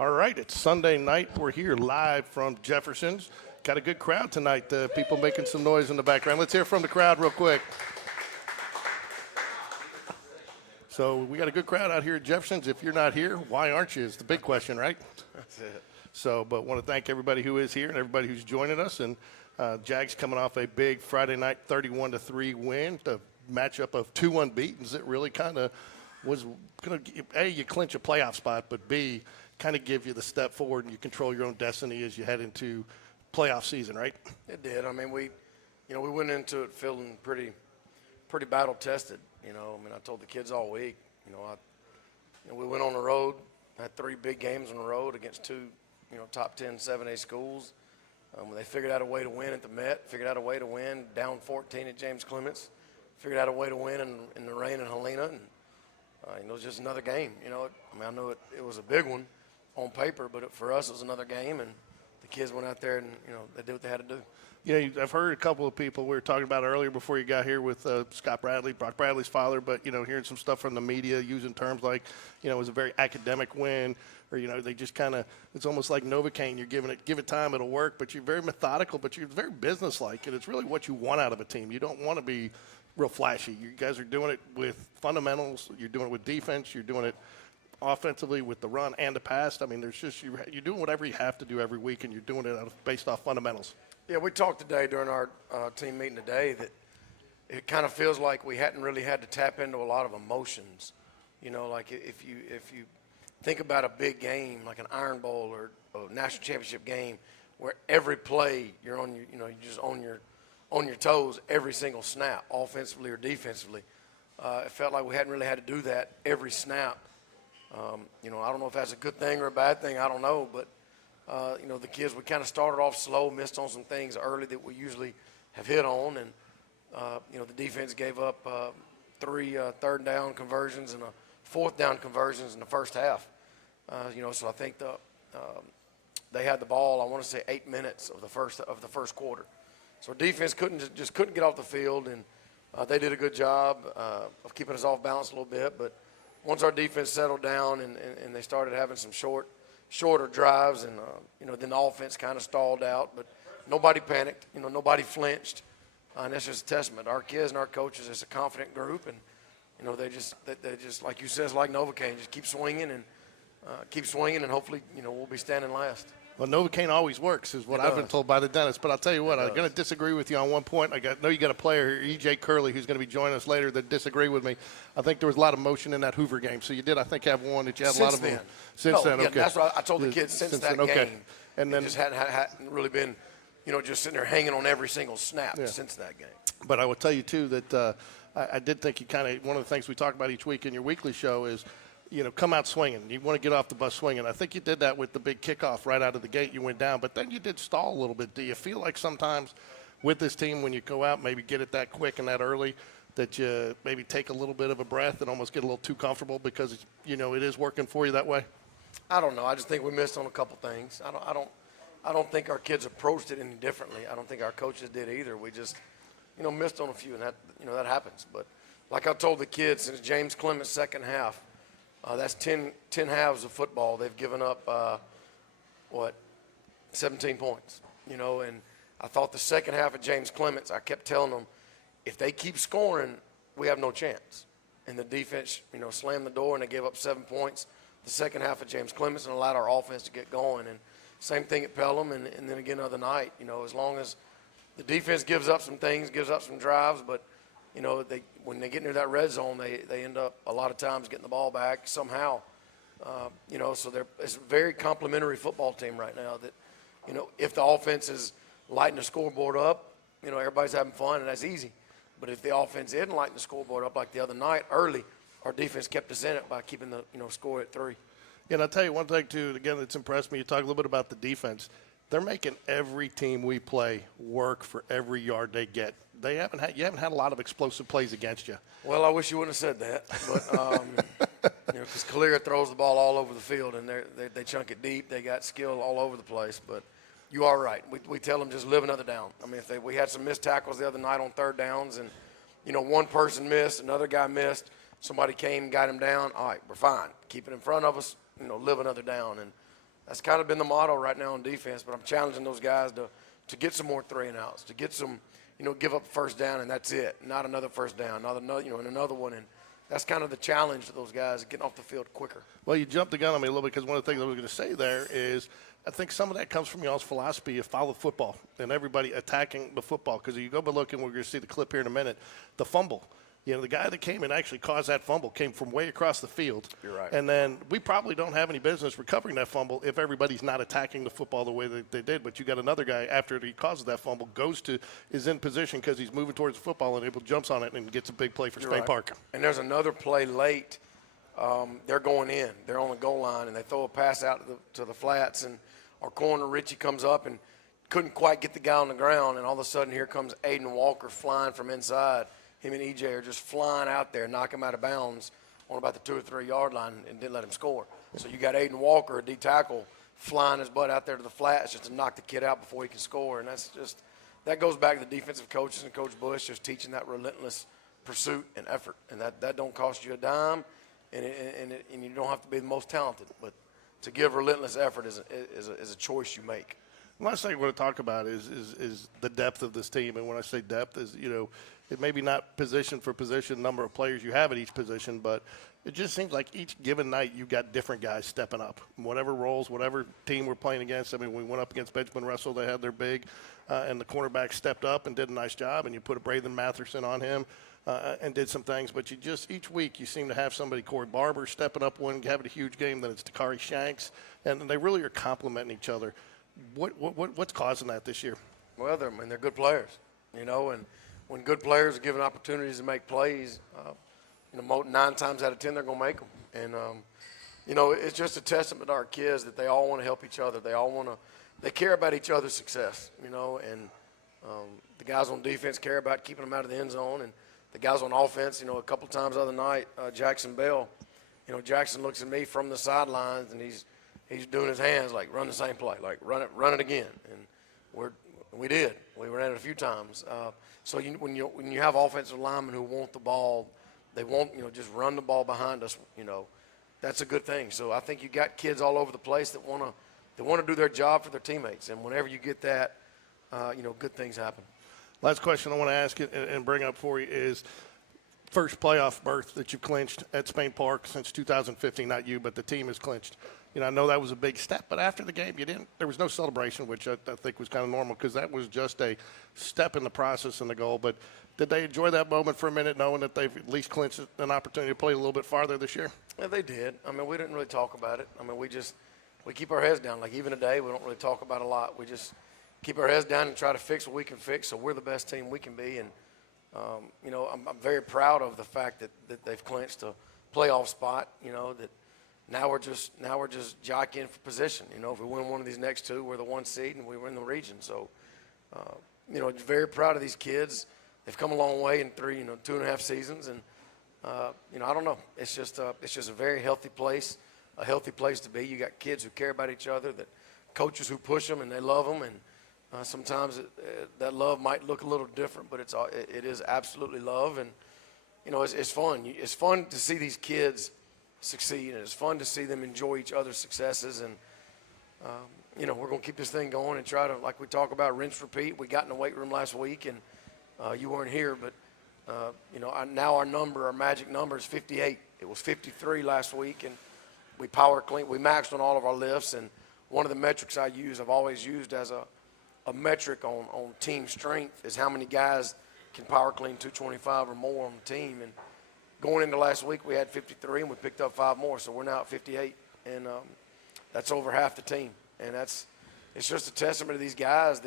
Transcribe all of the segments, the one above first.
All right, it's Sunday night. We're here live from Jeffersons. Got a good crowd tonight. People making some noise in the background. Let's hear from the crowd real quick. So we got a good crowd out here at Jeffersons. If you're not here, why aren't you? Is the big question, right? That's it. So, but want to thank everybody who is here and everybody who's joining us. And Jags coming off a big Friday night 31-3 win. The matchup of two unbeatens. It really kind of was going to, A, you clinch a playoff spot, but B, kind of give you the step forward and you control your own destiny as you head into playoff season, right? It did. I mean, we went into it feeling pretty battle tested. I told the kids all week. We went on the road, had 3 big games on the road against 2, top 10 7A schools. They figured out a way to win at the Met, figured out a way to win down 14 at James Clements, figured out a way to win in the rain in Helena, and it was just another game. I know it was a big one on paper, but for us it was another game, and the kids went out there and they did what they had to do. Yeah, I've heard a couple of people, we were talking about earlier before you got here with Scott Bradley, Brock Bradley's father, but, hearing some stuff from the media using terms like, it was a very academic win, or, they just kind of, it's almost like Novocaine, you're give it time, it'll work, but you're very methodical, but you're very businesslike, and it's really what you want out of a team. You don't want to be real flashy. You guys are doing it with fundamentals, you're doing it with defense, you're doing it offensively with the run and the pass. I mean, there's just you're doing whatever you have to do every week, and you're doing it based off fundamentals. Yeah, we talked today during our team meeting today that it kind of feels like we hadn't really had to tap into a lot of emotions. Like if you think about a big game like an Iron Bowl or a national championship game, where every play you're on you're just on your toes every single snap, offensively or defensively. It felt like we hadn't really had to do that every snap. I don't know if that's a good thing or a bad thing. I don't know, but the kids, we kind of started off slow, missed on some things early that we usually have hit on, and the defense gave up 3 third down conversions and a 4th down conversions in the first half. So I think they had the ball, I want to say 8 minutes of the first quarter. So defense couldn't get off the field, and they did a good job of keeping us off balance a little bit, but once our defense settled down and they started having some shorter drives, and then the offense kind of stalled out, but nobody panicked, nobody flinched, and that's just a testament. Our kids and our coaches is a confident group, and they just like you said, it's like Novocaine, just keep swinging and hopefully we'll be standing last. Well, Novocaine always works, is what I've been told by the dentist. But I'll tell you what, I'm going to disagree with you on one point. Know you got a player here, E.J. Curley, who's going to be joining us later, that disagree with me. I think there was a lot of motion in that Hoover game. So you did, I think, have one that you had a lot of them. Since then, okay. That's what I told the kids since that game. Okay. And then it just hadn't really been, just sitting there hanging on every single snap since that game. But I will tell you, too, that I did think you kind of – one of the things we talk about each week in your weekly show is – come out swinging. You want to get off the bus swinging. I think you did that with the big kickoff right out of the gate. You went down, but then you did stall a little bit. Do you feel like sometimes with this team when you go out, maybe get it that quick and that early, that you maybe take a little bit of a breath and almost get a little too comfortable because, it is working for you that way? I don't know. I just think we missed on a couple things. I don't think our kids approached it any differently. I don't think our coaches did either. We just, missed on a few, and that, that happens. But like I told the kids, since James Clements' second half, that's 10 halves of football. They've given up, 17 points, and I thought the second half of James Clements, I kept telling them, if they keep scoring, we have no chance. And the defense, slammed the door, and they gave up 7 points the second half of James Clements and allowed our offense to get going. And same thing at Pelham, and then again the other night, as long as the defense gives up some things, gives up some drives, but when they get near that red zone, they end up a lot of times getting the ball back somehow. So it's a very complimentary football team right now that, if the offense is lighting the scoreboard up, everybody's having fun, and that's easy. But if the offense isn't lighting the scoreboard up like the other night early, our defense kept us in it by keeping the score at 3. Yeah, and I'll tell you one thing, too, again, that's impressed me. You talk a little bit about the defense. They're making every team we play work for every yard they get. You haven't had a lot of explosive plays against you. Well, I wish you wouldn't have said that, but because Kalia throws the ball all over the field, and they chunk it deep. They got skill all over the place. But you are right. We tell them just live another down. I mean, we had some missed tackles the other night on third downs, and one person missed, another guy missed. Somebody came, got him down. All right, we're fine. Keep it in front of us. Live another down, and That's kind of been the motto right now on defense, but I'm challenging those guys to get some more 3-and-outs, to get some, give up a first down and that's it, not another first down, another, and another one. And that's kind of the challenge to those guys, getting off the field quicker. Well, you jumped the gun on me a little bit because one of the things I was going to say there is I think some of that comes from y'all's philosophy of follow football and everybody attacking the football. Because you go by looking, we're going to see the clip here in a minute, the fumble. The guy that came and actually caused that fumble came from way across the field. You're right. And then we probably don't have any business recovering that fumble if everybody's not attacking the football the way that they did. But you got another guy after he causes that fumble, is in position because he's moving towards the football and able jumps on it and gets a big play for Spain Park. And there's another play late. They're going in. They're on the goal line, and they throw a pass out to the flats, and our corner, Richie, comes up and couldn't quite get the guy on the ground, and all of a sudden here comes Aiden Walker flying from inside. Him and EJ are just flying out there, knock him out of bounds on about the 2 or 3 yard line and didn't let him score. So you got Aiden Walker, a D tackle, flying his butt out there to the flats just to knock the kid out before he can score. And that goes back to the defensive coaches and Coach Bush just teaching that relentless pursuit and effort. And that don't cost you a dime, and you don't have to be the most talented. But to give relentless effort is a choice you make. The last thing I want to talk about is the depth of this team. And when I say depth is, it may be not position for position number of players you have at each position, but it just seems like each given night you've got different guys stepping up. Whatever roles, whatever team we're playing against. I mean, we went up against Benjamin Russell. They had their big, and the cornerback stepped up and did a nice job, and you put a Braden Matherson on him and did some things. But each week you seem to have somebody, Corey Barber, stepping up one, having a huge game. Then it's Takari Shanks, and they really are complementing each other. What's causing that this year? Well, they're good players, and when good players are given opportunities to make plays, 9 times out of 10 they're going to make them. And it's just a testament to our kids that they all want to help each other. They care about each other's success, and the guys on defense care about keeping them out of the end zone, and the guys on offense, a couple times the other night, Jackson Bell, Jackson looks at me from the sidelines and he's doing his hands like run the same play, like run it again, and we did. We ran it a few times. So when you have offensive linemen who want the ball, they won't just run the ball behind us. That's a good thing. So I think you got kids all over the place that want to do their job for their teammates, and whenever you get that, good things happen. Last question I want to ask you and bring up for you is first playoff berth that you've clinched at Spain Park since 2015. Not you, but the team has clinched. I know that was a big step, but after the game, there was no celebration, which I think was kind of normal because that was just a step in the process and the goal. But did they enjoy that moment for a minute, knowing that they've at least clinched an opportunity to play a little bit farther this year? Yeah, they did. I mean, we didn't really talk about it. I mean, we keep our heads down. Like even today, we don't really talk about a lot. We just keep our heads down and try to fix what we can fix. So we're the best team we can be, and I'm very proud of the fact that they've clinched a playoff spot. That. Now we're just jockeying for position. If we win one of these next 2, we're the 1 seed and we win the region. So, very proud of these kids. They've come a long way in 2.5 seasons, and I don't know. It's just a very healthy place, a healthy place to be. You got kids who care about each other, that coaches who push them and they love them, and sometimes that love might look a little different, but it is absolutely love, and it's fun. It's fun to see these kids succeed, and it's fun to see them enjoy each other's successes, and we're going to keep this thing going and try to, like we talk about, rinse, repeat. We got in the weight room last week, and you weren't here, but now our magic number is 58. It was 53 last week, and we power clean. We maxed on all of our lifts, and one of the metrics I've always used as a metric on team strength is how many guys can power clean 225 or more on the team, and going into last week, we had 53, and we picked up 5 more, so we're now at 58, and that's over half the team. And it's just a testament to these guys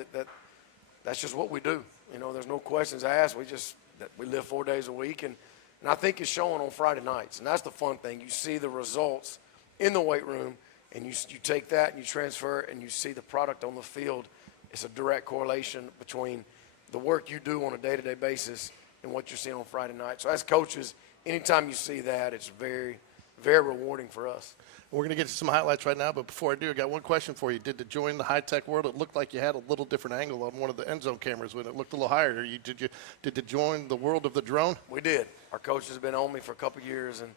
that's just what we do. There's no questions asked. We live 4 days a week, and I think it's showing on Friday nights, and that's the fun thing. You see the results in the weight room, and you take that and you transfer it, and you see the product on the field. It's a direct correlation between the work you do on a day-to-day basis and what you're seeing on Friday night. So as coaches, anytime you see that, it's very, very rewarding for us. We're going to get to some highlights right now, but before I do, I got one question for you. Did to join the high-tech world, it looked like you had a little different angle on one of the end zone cameras when it looked a little higher. Did to join the world of the drone? We did. Our coach has been on me for a couple of years, and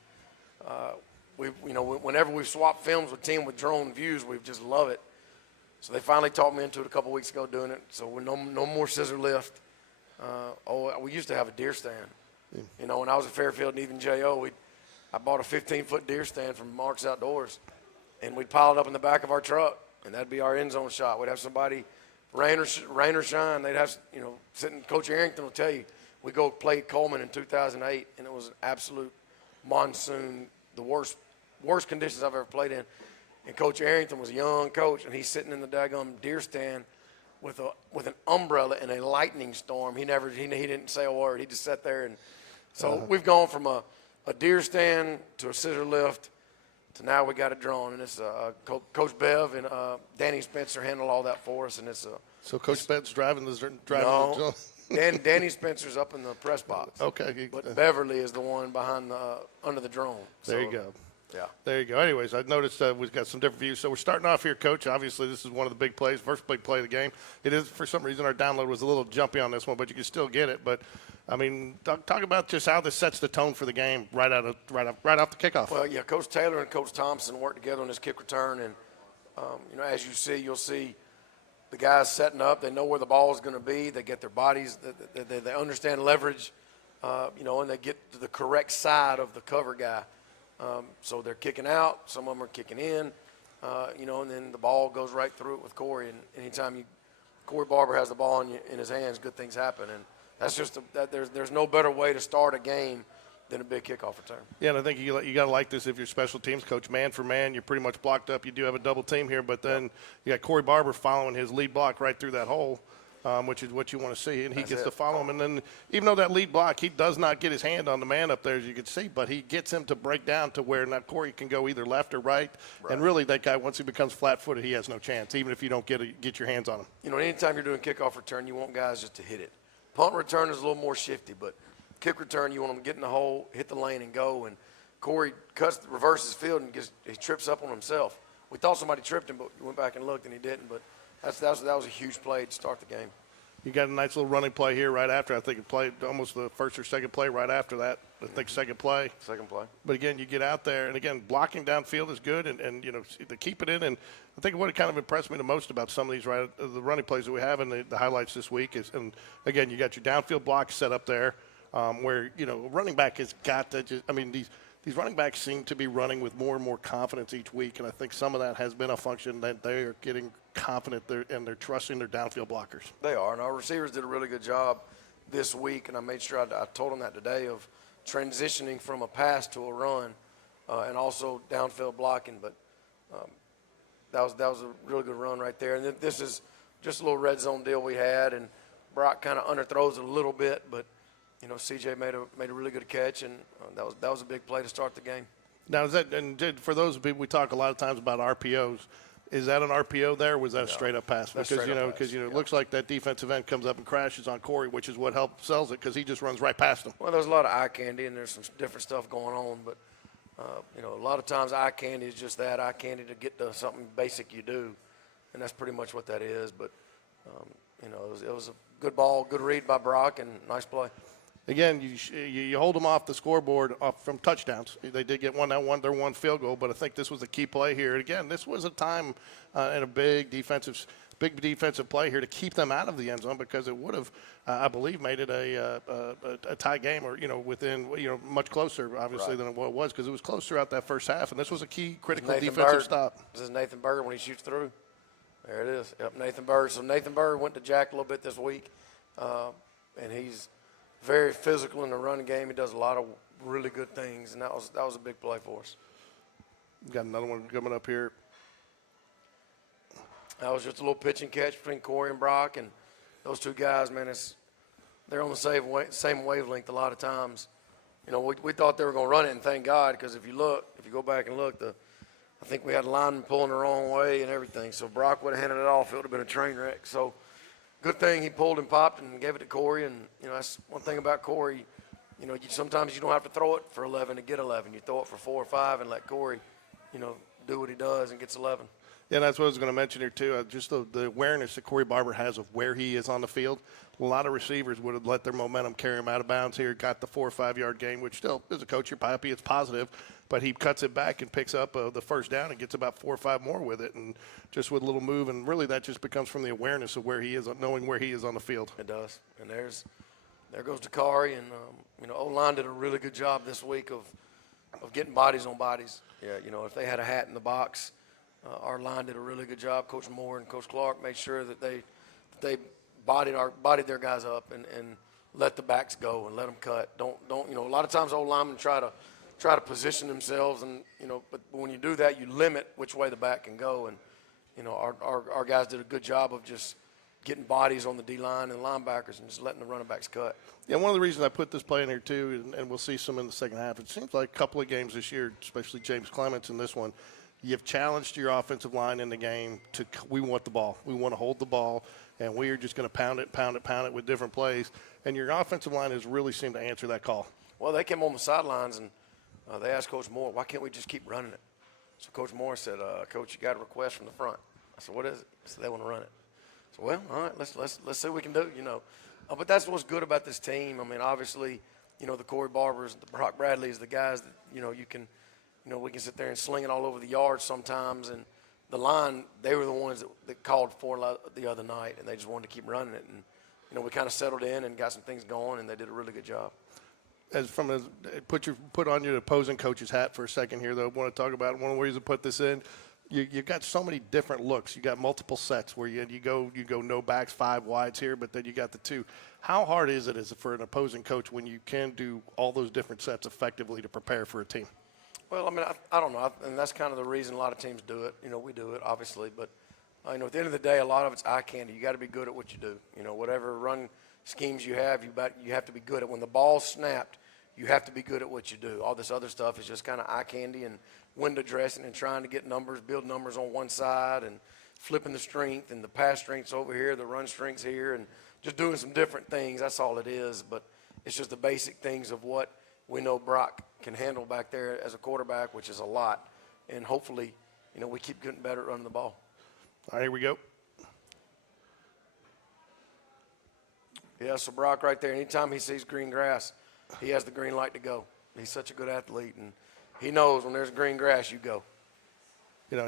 whenever we've swapped films with team with drone views, we just love it. So they finally talked me into it a couple weeks ago doing it. So we're no more scissor lift. We used to have a deer stand. You know, when I was at Fairfield and even J.O., I bought a 15-foot deer stand from Mark's Outdoors, and we'd pile it up in the back of our truck, and that'd be our end zone shot. We'd have somebody, rain or shine, they'd have, sitting, Coach Arrington will tell you, we go play Coleman in 2008, and it was an absolute monsoon, the worst conditions I've ever played in. And Coach Arrington was a young coach, and he's sitting in the daggum deer stand with an umbrella in a lightning storm. He didn't say a word. He just sat there. And so we've gone from a deer stand to a scissor lift to now we got a drone. And it's Coach Bev and Danny Spencer handle all that for us. And it's So Coach Bev's driving the no, Danny Spencer's up in the press box. Okay. But Beverly is the one behind under the drone. There you go. Yeah. There you go. Anyways, I noticed we've got some different views. So we're starting off here, Coach. Obviously, this is one of the big plays, first big play of the game. It is, for some reason, our download was a little jumpy on this one, but you can still get it. But, I mean, talk about just how this sets the tone for the game right off the kickoff. Well, yeah, Coach Taylor and Coach Thompson work together on this kick return. And, as you'll see the guys setting up. They know where the ball is going to be. They get their bodies. They understand leverage, and they get to the correct side of the cover guy. So they're kicking out. Some of them are kicking in, and then the ball goes right through it with Corey. And anytime Corey Barber has the ball in his hands, good things happen. And that's just there's no better way to start a game than a big kickoff return. Yeah, and I think you got to like this if you're special teams coach. Man for man, you're pretty much blocked up. You do have a double team here, but then you got Corey Barber following his lead block right through that hole. Which is what you want to see, and he gets to follow him. And then even though that lead block, he does not get his hand on the man up there, as you can see, but he gets him to break down to where now Corey can go either left or right. And really that guy, once he becomes flat-footed, he has no chance, even if you don't get your hands on him. Anytime you're doing kickoff return, you want guys just to hit it. Punt return is a little more shifty, but kick return, you want them to get in the hole, hit the lane, and go. And Corey reverses field and he trips up on himself. We thought somebody tripped him, but we went back and looked, and he didn't. But that was a huge play to start the game. You got a nice little running play here right after. I think it played almost the first or second play right after that. I think second play. Second play. But, again, you get out there, and, again, blocking downfield is good, and to keep it in. And I think what kind of impressed me the most about some of these the running plays that we have in the highlights this week is, and, again, you got your downfield block set up there where, running back has got to just – I mean, these running backs seem to be running with more and more confidence each week, and I think some of that has been a function that they are getting confident and they're trusting their downfield blockers. They are, and our receivers did a really good job this week, and I made sure I told them that today of transitioning from a pass to a run and also downfield blocking. But that was a really good run right there. And this is just a little red zone deal we had, and Brock kind of underthrows it a little bit, but CJ made a really good catch, and that was a big play to start the game. Now, for those people, we talk a lot of times about RPOs. Is that an RPO there, or was that a straight-up pass? Because, it looks like that defensive end comes up and crashes on Corey, which is what sells it, because he just runs right past him. Well, there's a lot of eye candy, and there's some different stuff going on. But, a lot of times eye candy is just that, eye candy to get to something basic you do, and that's pretty much what that is. But, it was a good ball, good read by Brock, and nice play. Again, you hold them off the scoreboard from touchdowns. They did get their one field goal, but I think this was a key play here. And again, this was a time and a big defensive play here to keep them out of the end zone, because it would have, I believe, made it a tie game, or within much closer, obviously, than what it was, because it was close throughout that first half, and this was a key critical defensive stop. This is Nathan Berger when he shoots through. There it is. Yep, Nathan Berger. So Nathan Berger went to Jack a little bit this week, and he's very physical in the running game. He does a lot of really good things, and that was a big play for us. Got another one coming up here. That was just a little pitch and catch between Corey and Brock, and those two guys, man, they're on the same wavelength a lot of times. We thought they were going to run it, and thank God, because if you go back and look, I think we had a lineman pulling the wrong way and everything. So Brock would have handed it off. It would have been a train wreck. So good thing he pulled and popped and gave it to Corey. And, that's one thing about Corey. Sometimes you don't have to throw it for 11 to get 11. You throw it for 4 or 5 and let Corey, do what he does and gets 11. Yeah, that's what I was going to mention here, too. Just the awareness that Corey Barber has of where he is on the field. A lot of receivers would have let their momentum carry him out of bounds here, got the 4 or 5 yard gain, which still, as a coach, you're happy it's positive. but he cuts it back and picks up the first down and gets about 4 or 5 more with it, and just with a little move. And really that just becomes from the awareness of where he is, knowing where he is on the field. It does. And there goes Dakari, and O-line did a really good job this week of getting bodies on bodies. Yeah, if they had a hat in the box, our line did a really good job. Coach Moore and Coach Clark made sure that they bodied their guys up and let the backs go and let them cut. Don't a lot of times old linemen try to position themselves, and but when you do that, you limit which way the back can go. And our guys did a good job of just getting bodies on the D-line and linebackers and just letting the running backs cut. Yeah, one of the reasons I put this play in here too, and we'll see some in the second half, it seems like a couple of games this year, especially James Clements in this one, you've challenged your offensive line in the game to we want the ball. We want to hold the ball, and we are just going to pound it with different plays. And your offensive line has really seemed to answer that call. Well, they came on the sidelines, and they asked Coach Moore, why can't we just keep running it? So Coach Moore said, Coach, you got a request from the front. I said, what is it? He said, they want to run it. So, well, all right, let's see what we can do, But that's what's good about this team. I mean, obviously, the Corey Barbers, the Brock Bradleys, the guys that, we can sit there and sling it all over the yard sometimes. And the line, they were the ones that called for the other night, and they just wanted to keep running it. And, we kind of settled in and got some things going, and they did a really good job. Put on your opposing coach's hat for a second here, though. I want to talk about one of the ways to put this in. You've got so many different looks. You got multiple sets where you go no backs, 5 wides here, but then you got the 2. How hard is it for an opposing coach when you can do all those different sets effectively to prepare for a team? Well, I mean, I don't know, and that's kind of the reason a lot of teams do it. We do it, obviously, but at the end of the day, a lot of it's eye candy. You got to be good at what you do. Whatever run schemes you have to be good at. When the ball's snapped, you have to be good at what you do. All this other stuff is just kind of eye candy and window dressing and trying to get numbers, build numbers on one side, and flipping the strength, and the pass strength's over here, the run strength's here, and just doing some different things. That's all it is. But it's just the basic things of what we know Brock can handle back there as a quarterback, which is a lot. And hopefully, we keep getting better at running the ball. All right, here we go. Yeah, so Brock right there, anytime he sees green grass, he has the green light to go. He's such a good athlete, and he knows when there's green grass, you go.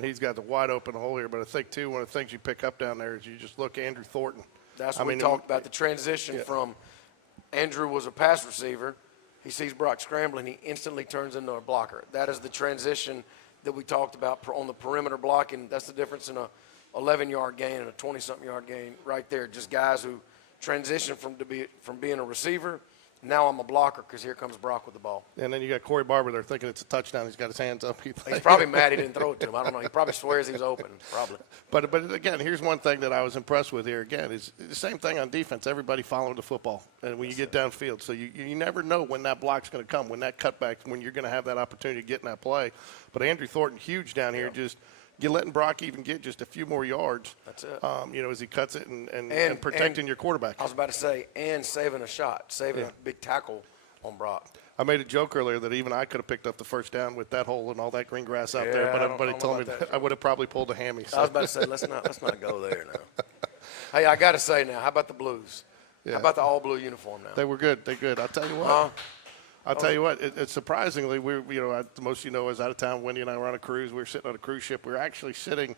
He's got the wide open hole here, but I think, too, one of the things you pick up down there is you just look Andrew Thornton. That's what we talked about, the transition from Andrew was a pass receiver. He sees Brock scrambling, he instantly turns into a blocker. That is the transition that we talked about on the perimeter blocking. That's the difference in a 11-yard gain and a 20-something yard gain right there. Just guys who transition from being a receiver. Now I'm a blocker because here comes Brock with the ball. And then you got Corey Barber there thinking it's a touchdown. He's got his hands up. He's probably mad he didn't throw it to him. I don't know. He probably swears he was open, probably. But again, here's one thing that I was impressed with here. Again, is the same thing on defense. Everybody following the football, and when you get downfield, so you never know when that block's going to come, when that cutback, when you're going to have that opportunity to get in that play. But Andrew Thornton, huge down here, just you're letting Brock even get just a few more yards. That's it. As he cuts it and protecting your quarterback. I was about to say, and saving a shot, saving a big tackle on Brock. I made a joke earlier that even I could have picked up the first down with that hole and all that green grass out there, but everybody told me that I would have probably pulled a hammy. So. I was about to say, let's not go there now. Hey, I got to say now, how about the Blues? Yeah. How about the all-blue uniform now? They were good. They're good. I'll tell you what. I'll tell you what. It's surprisingly, most of you know, I was out of town. Wendy and I were on a cruise. We were sitting on a cruise ship. We were actually sitting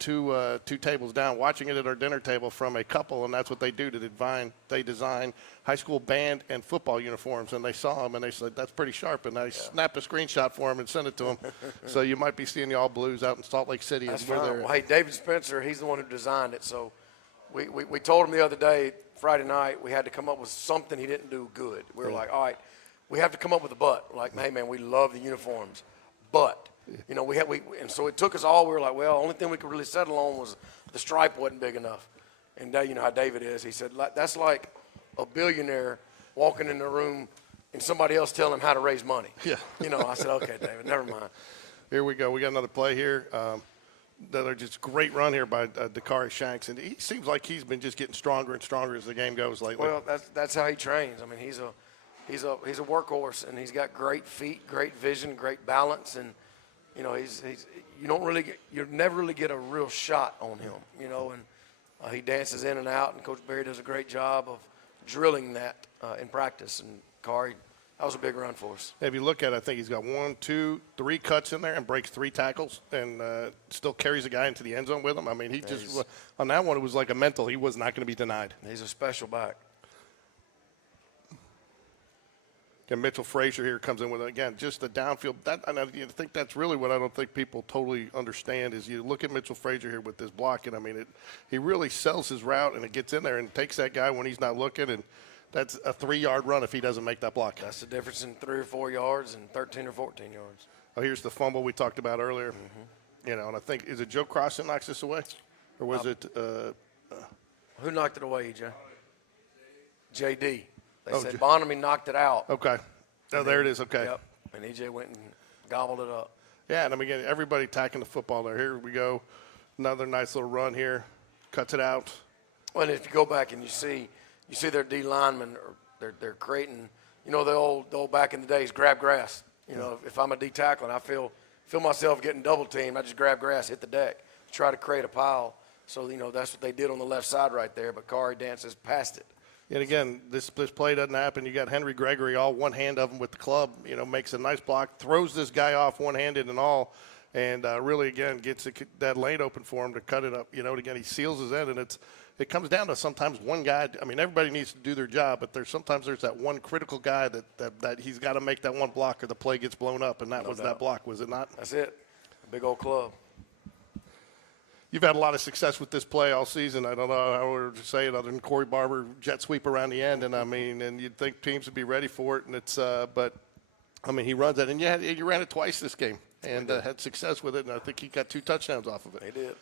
two tables down, watching it at our dinner table from a couple, and that's what they do. They design high school band and football uniforms, and they saw them, and they said, that's pretty sharp, and I snapped a screenshot for them and sent it to them. So you might be seeing the All Blues out in Salt Lake City. That's fine. Well, hey, David Spencer, he's the one who designed it, so we told him the other day, Friday night, we had to come up with something he didn't do good. We were like, all right, we have to come up with a but. We're like, hey, man, we love the uniforms, but – and so it took us all. We were like, well, the only thing we could really settle on was the stripe wasn't big enough. And you know how David is. He said, that's like a billionaire walking in the room and somebody else telling him how to raise money. Yeah. I said, okay, David, never mind. Here we go. We got another play here. Another just great run here by Dakari Shanks. And he seems like he's been just getting stronger and stronger as the game goes lately. Well, that's how he trains. I mean, he's a workhorse, and he's got great feet, great vision, great balance, and you never really get a real shot on him, and he dances in and out, and Coach Berry does a great job of drilling that in practice. And Kari, That was a big run for us. If you look at it, I think he's got 1, 2, 3 cuts in there and breaks 3 tackles and still carries a guy into the end zone with him. I mean, he just – on that one, it was like a mental. He was not going to be denied. He's a special back. And Mitchell Frazier here comes in with, again, just the downfield. And I think that's really what I don't think people totally understand is you look at Mitchell Frazier here with this block, and, I mean, he really sells his route, and it gets in there and takes that guy when he's not looking, and that's a 3-yard run if he doesn't make that block. That's the difference in 3 or 4 yards and 13 or 14 yards. Oh, here's the fumble we talked about earlier. You know, and I think, is it Joe Cross that knocks this away? Or was it Who knocked it away, EJ? JD. They Oh, said Bonamy knocked it out. okay. Oh, there it is. Okay. Yep. And EJ went and gobbled it up. Yeah, and I mean, again, everybody attacking the football there. Here we go. Another nice little run here. Cuts it out. Well, if you go back and you see their D linemen, or they're creating, you know, the old back in the days, grab grass. You know, if I'm a D tackle and I feel myself getting double teamed, I just grab grass, hit the deck, try to create a pile. So, you know, that's what they did on the left side right there, but Kari dances past it. And again, this play doesn't happen. You got Henry Gregory, all one hand of him with the club, you know, makes a nice block, throws this guy off one-handed and all, and really, again, gets that lane open for him to cut it up. You know, and again, he seals his end, and it comes down to sometimes one guy. I mean, everybody needs to do their job, but sometimes there's that one critical guy that he's got to make that one block or the play gets blown up, and that was that block, was it not? That's it. A big old club. You've had a lot of success with this play all season. I don't know how to say it other than Corey Barber jet sweep around the end, and I mean, and you'd think teams would be ready for it, and it's but I mean, he runs it, and you ran it twice this game and had success with it, and I think he got 2 touchdowns off of it. They did.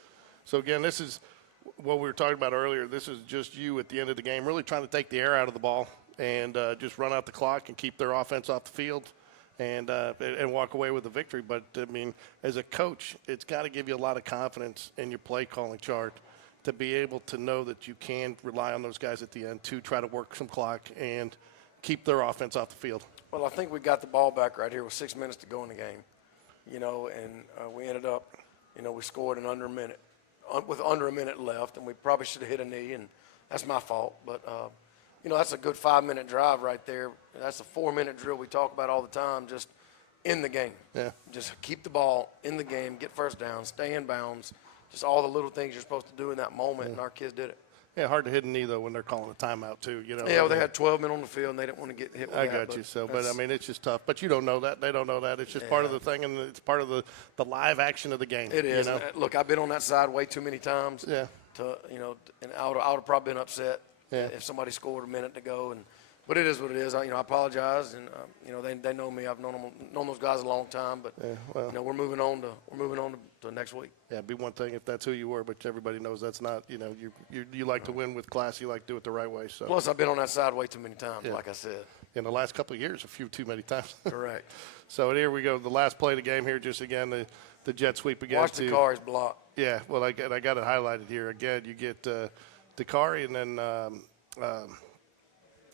So again, this is what we were talking about earlier. This is just you at the end of the game, really trying to take the air out of the ball and just run out the clock and keep their offense off the field. And walk away with a victory. But, I mean, as a coach, it's got to give you a lot of confidence in your play calling chart to be able to know that you can rely on those guys at the end to try to work some clock and keep their offense off the field. Well, I think we got the ball back right here with 6 minutes to go in the game, you know, and we ended up, you know, we scored in under a minute, with under a minute left, and we probably should have hit a knee, and that's my fault. But, you know, that's a good 5-minute drive right there. That's a 4-minute drill we talk about all the time, just in the game. Yeah. Just keep the ball in the game, get first down, stay in bounds, just all the little things you're supposed to do in that moment, and our kids did it. Yeah, hard to hit a knee, though, when they're calling a timeout, too. You know. Yeah, well, they had 12 men on the field, and they didn't want to get hit with I that. got you. So, but, I mean, it's just tough. But you don't know that. They don't know that. It's just part of the thing, and it's part of the live action of the game. It is. You know? Look, I've been on that side way too many times. Yeah. To, you know, and I would have probably been upset if somebody scored a minute to go. But it is what it is. I apologize, and you know, they know me. I've known those guys a long time. But you know, we're moving on to next week. Yeah, it'd be one thing if that's who you were, but everybody knows that's not. You know, you like to win with class. You like to do it the right way. So. Plus, I've been on that side way too many times. Like I said. In the last couple of years, a few too many times. Correct. So here we go. The last play of the game here. Just again the jet sweep again. Watch the Dakari's block. Yeah. Well, I got it highlighted here again. You get Dakari and then.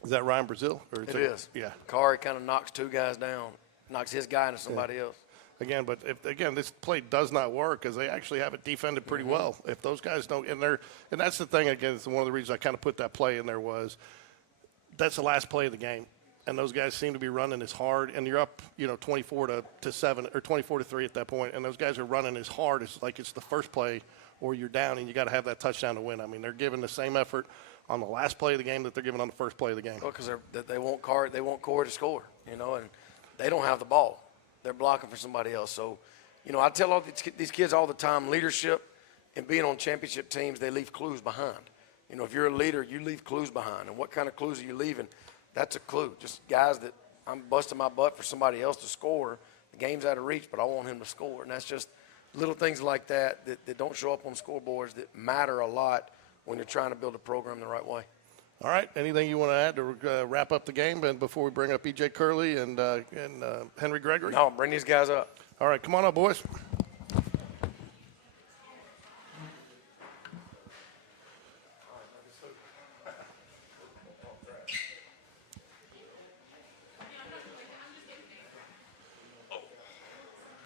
Is that Ryan Brazil? Or It is. Yeah. Kari kind of knocks 2 guys down, knocks his guy into somebody else. Again, but if this play does not work because they actually have it defended pretty well. If those guys don't, and that's the thing. Again, it's one of the reasons I kind of put that play in there was that's the last play of the game, and those guys seem to be running as hard. And you're up, you know, 24 to 7 or 24 to 3 at that point, and those guys are running as hard as like it's the first play, or you're down and you got to have that touchdown to win. I mean, they're giving the same effort on the last play of the game that they're giving on the first play of the game. Well, because they want Corey to score, you know, and they don't have the ball. They're blocking for somebody else. So, you know, I tell all these kids all the time, leadership and being on championship teams, they leave clues behind. You know, if you're a leader, you leave clues behind. And what kind of clues are you leaving? That's a clue. Just guys that I'm busting my butt for somebody else to score. The game's out of reach, but I want him to score. And that's just little things like that don't show up on scoreboards that matter a lot when you're trying to build a program the right way. All right. Anything you want to add to wrap up the game and before we bring up E.J. Curley and Henry Gregory? No, bring these guys up. All right. Come on up, boys.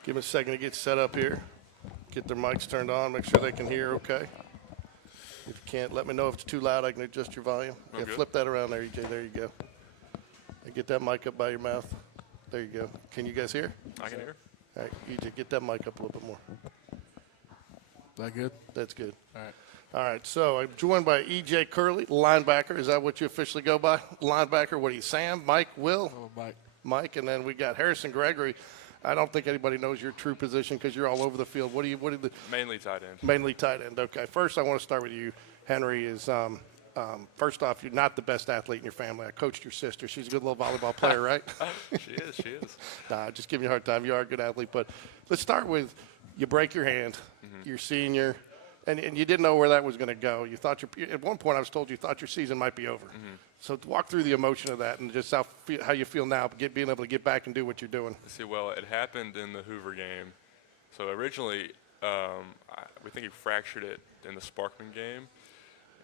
Give them a second to get set up here. Get their mics turned on. Make sure they can hear okay. If you can't, let me know if it's too loud. I can adjust your volume. Yeah, flip that around there, EJ. There you go. Get that mic up by your mouth. There you go. Can you guys hear? I can hear. All right, EJ, get that mic up a little bit more. That good? That's good. All right. All right, so I'm joined by EJ Curley, linebacker. Is that what you officially go by? Linebacker, what are you, Sam, Mike, Will? Oh, Mike. Mike, and then we got Harrison Gregory. I don't think anybody knows your true position because you're all over the field. What are the Mainly tight end. mainly tight end? Okay, first I want to start with you, Henry. Is first off, you're not the best athlete in your family. I coached your sister. She's a good little volleyball player, right? She is. Nah, just giving you a hard time. You are a good athlete, but let's start with you break your hand, your senior, and you didn't know where that was going to go. You thought at one point I was told you thought your season might be over. So walk through the emotion of that and just how you feel now, being able to get back and do what you're doing. See, well, it happened in the Hoover game. So originally, we think he fractured it in the Sparkman game,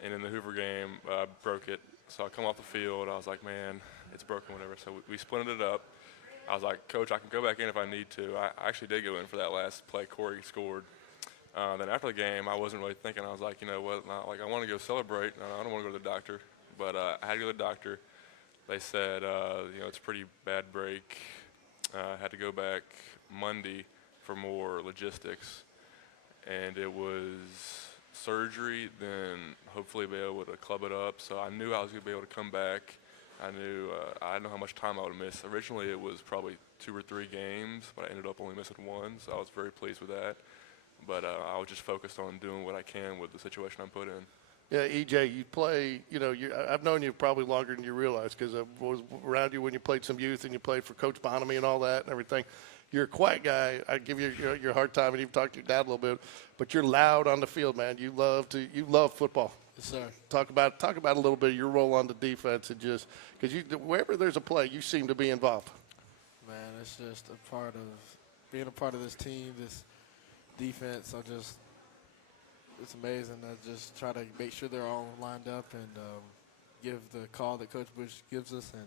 and in the Hoover game, broke it. So I come off the field, I was like, man, it's broken, whatever. So we splinted it up. I was like, Coach, I can go back in if I need to. I actually did go in for that last play. Corey scored. Then after the game, I wasn't really thinking. I was like, you know what, I want to go celebrate. I don't want to go to the doctor. But I had to go to the doctor. They said, it's a pretty bad break. I had to go back Monday for more logistics. And it was surgery, then hopefully be able to club it up. So I knew I was going to be able to come back. I knew I didn't know how much time I would miss. Originally, it was probably 2 or 3 games, but I ended up only missing 1. So I was very pleased with that. But I was just focused on doing what I can with the situation I'm put in. Yeah, EJ, you play, I've known you probably longer than you realize because I was around you when you played some youth and you played for Coach Bonamy and all that and everything. You're a quiet guy. I give you your hard time and even talk to your dad a little bit, but you're loud on the field, man. You love football. Yes, sir. Talk about a little bit of your role on the defense and just because wherever there's a play, you seem to be involved. Man, it's just being a part of this team, this defense. It's amazing. I just try to make sure they're all lined up and give the call that Coach Bush gives us and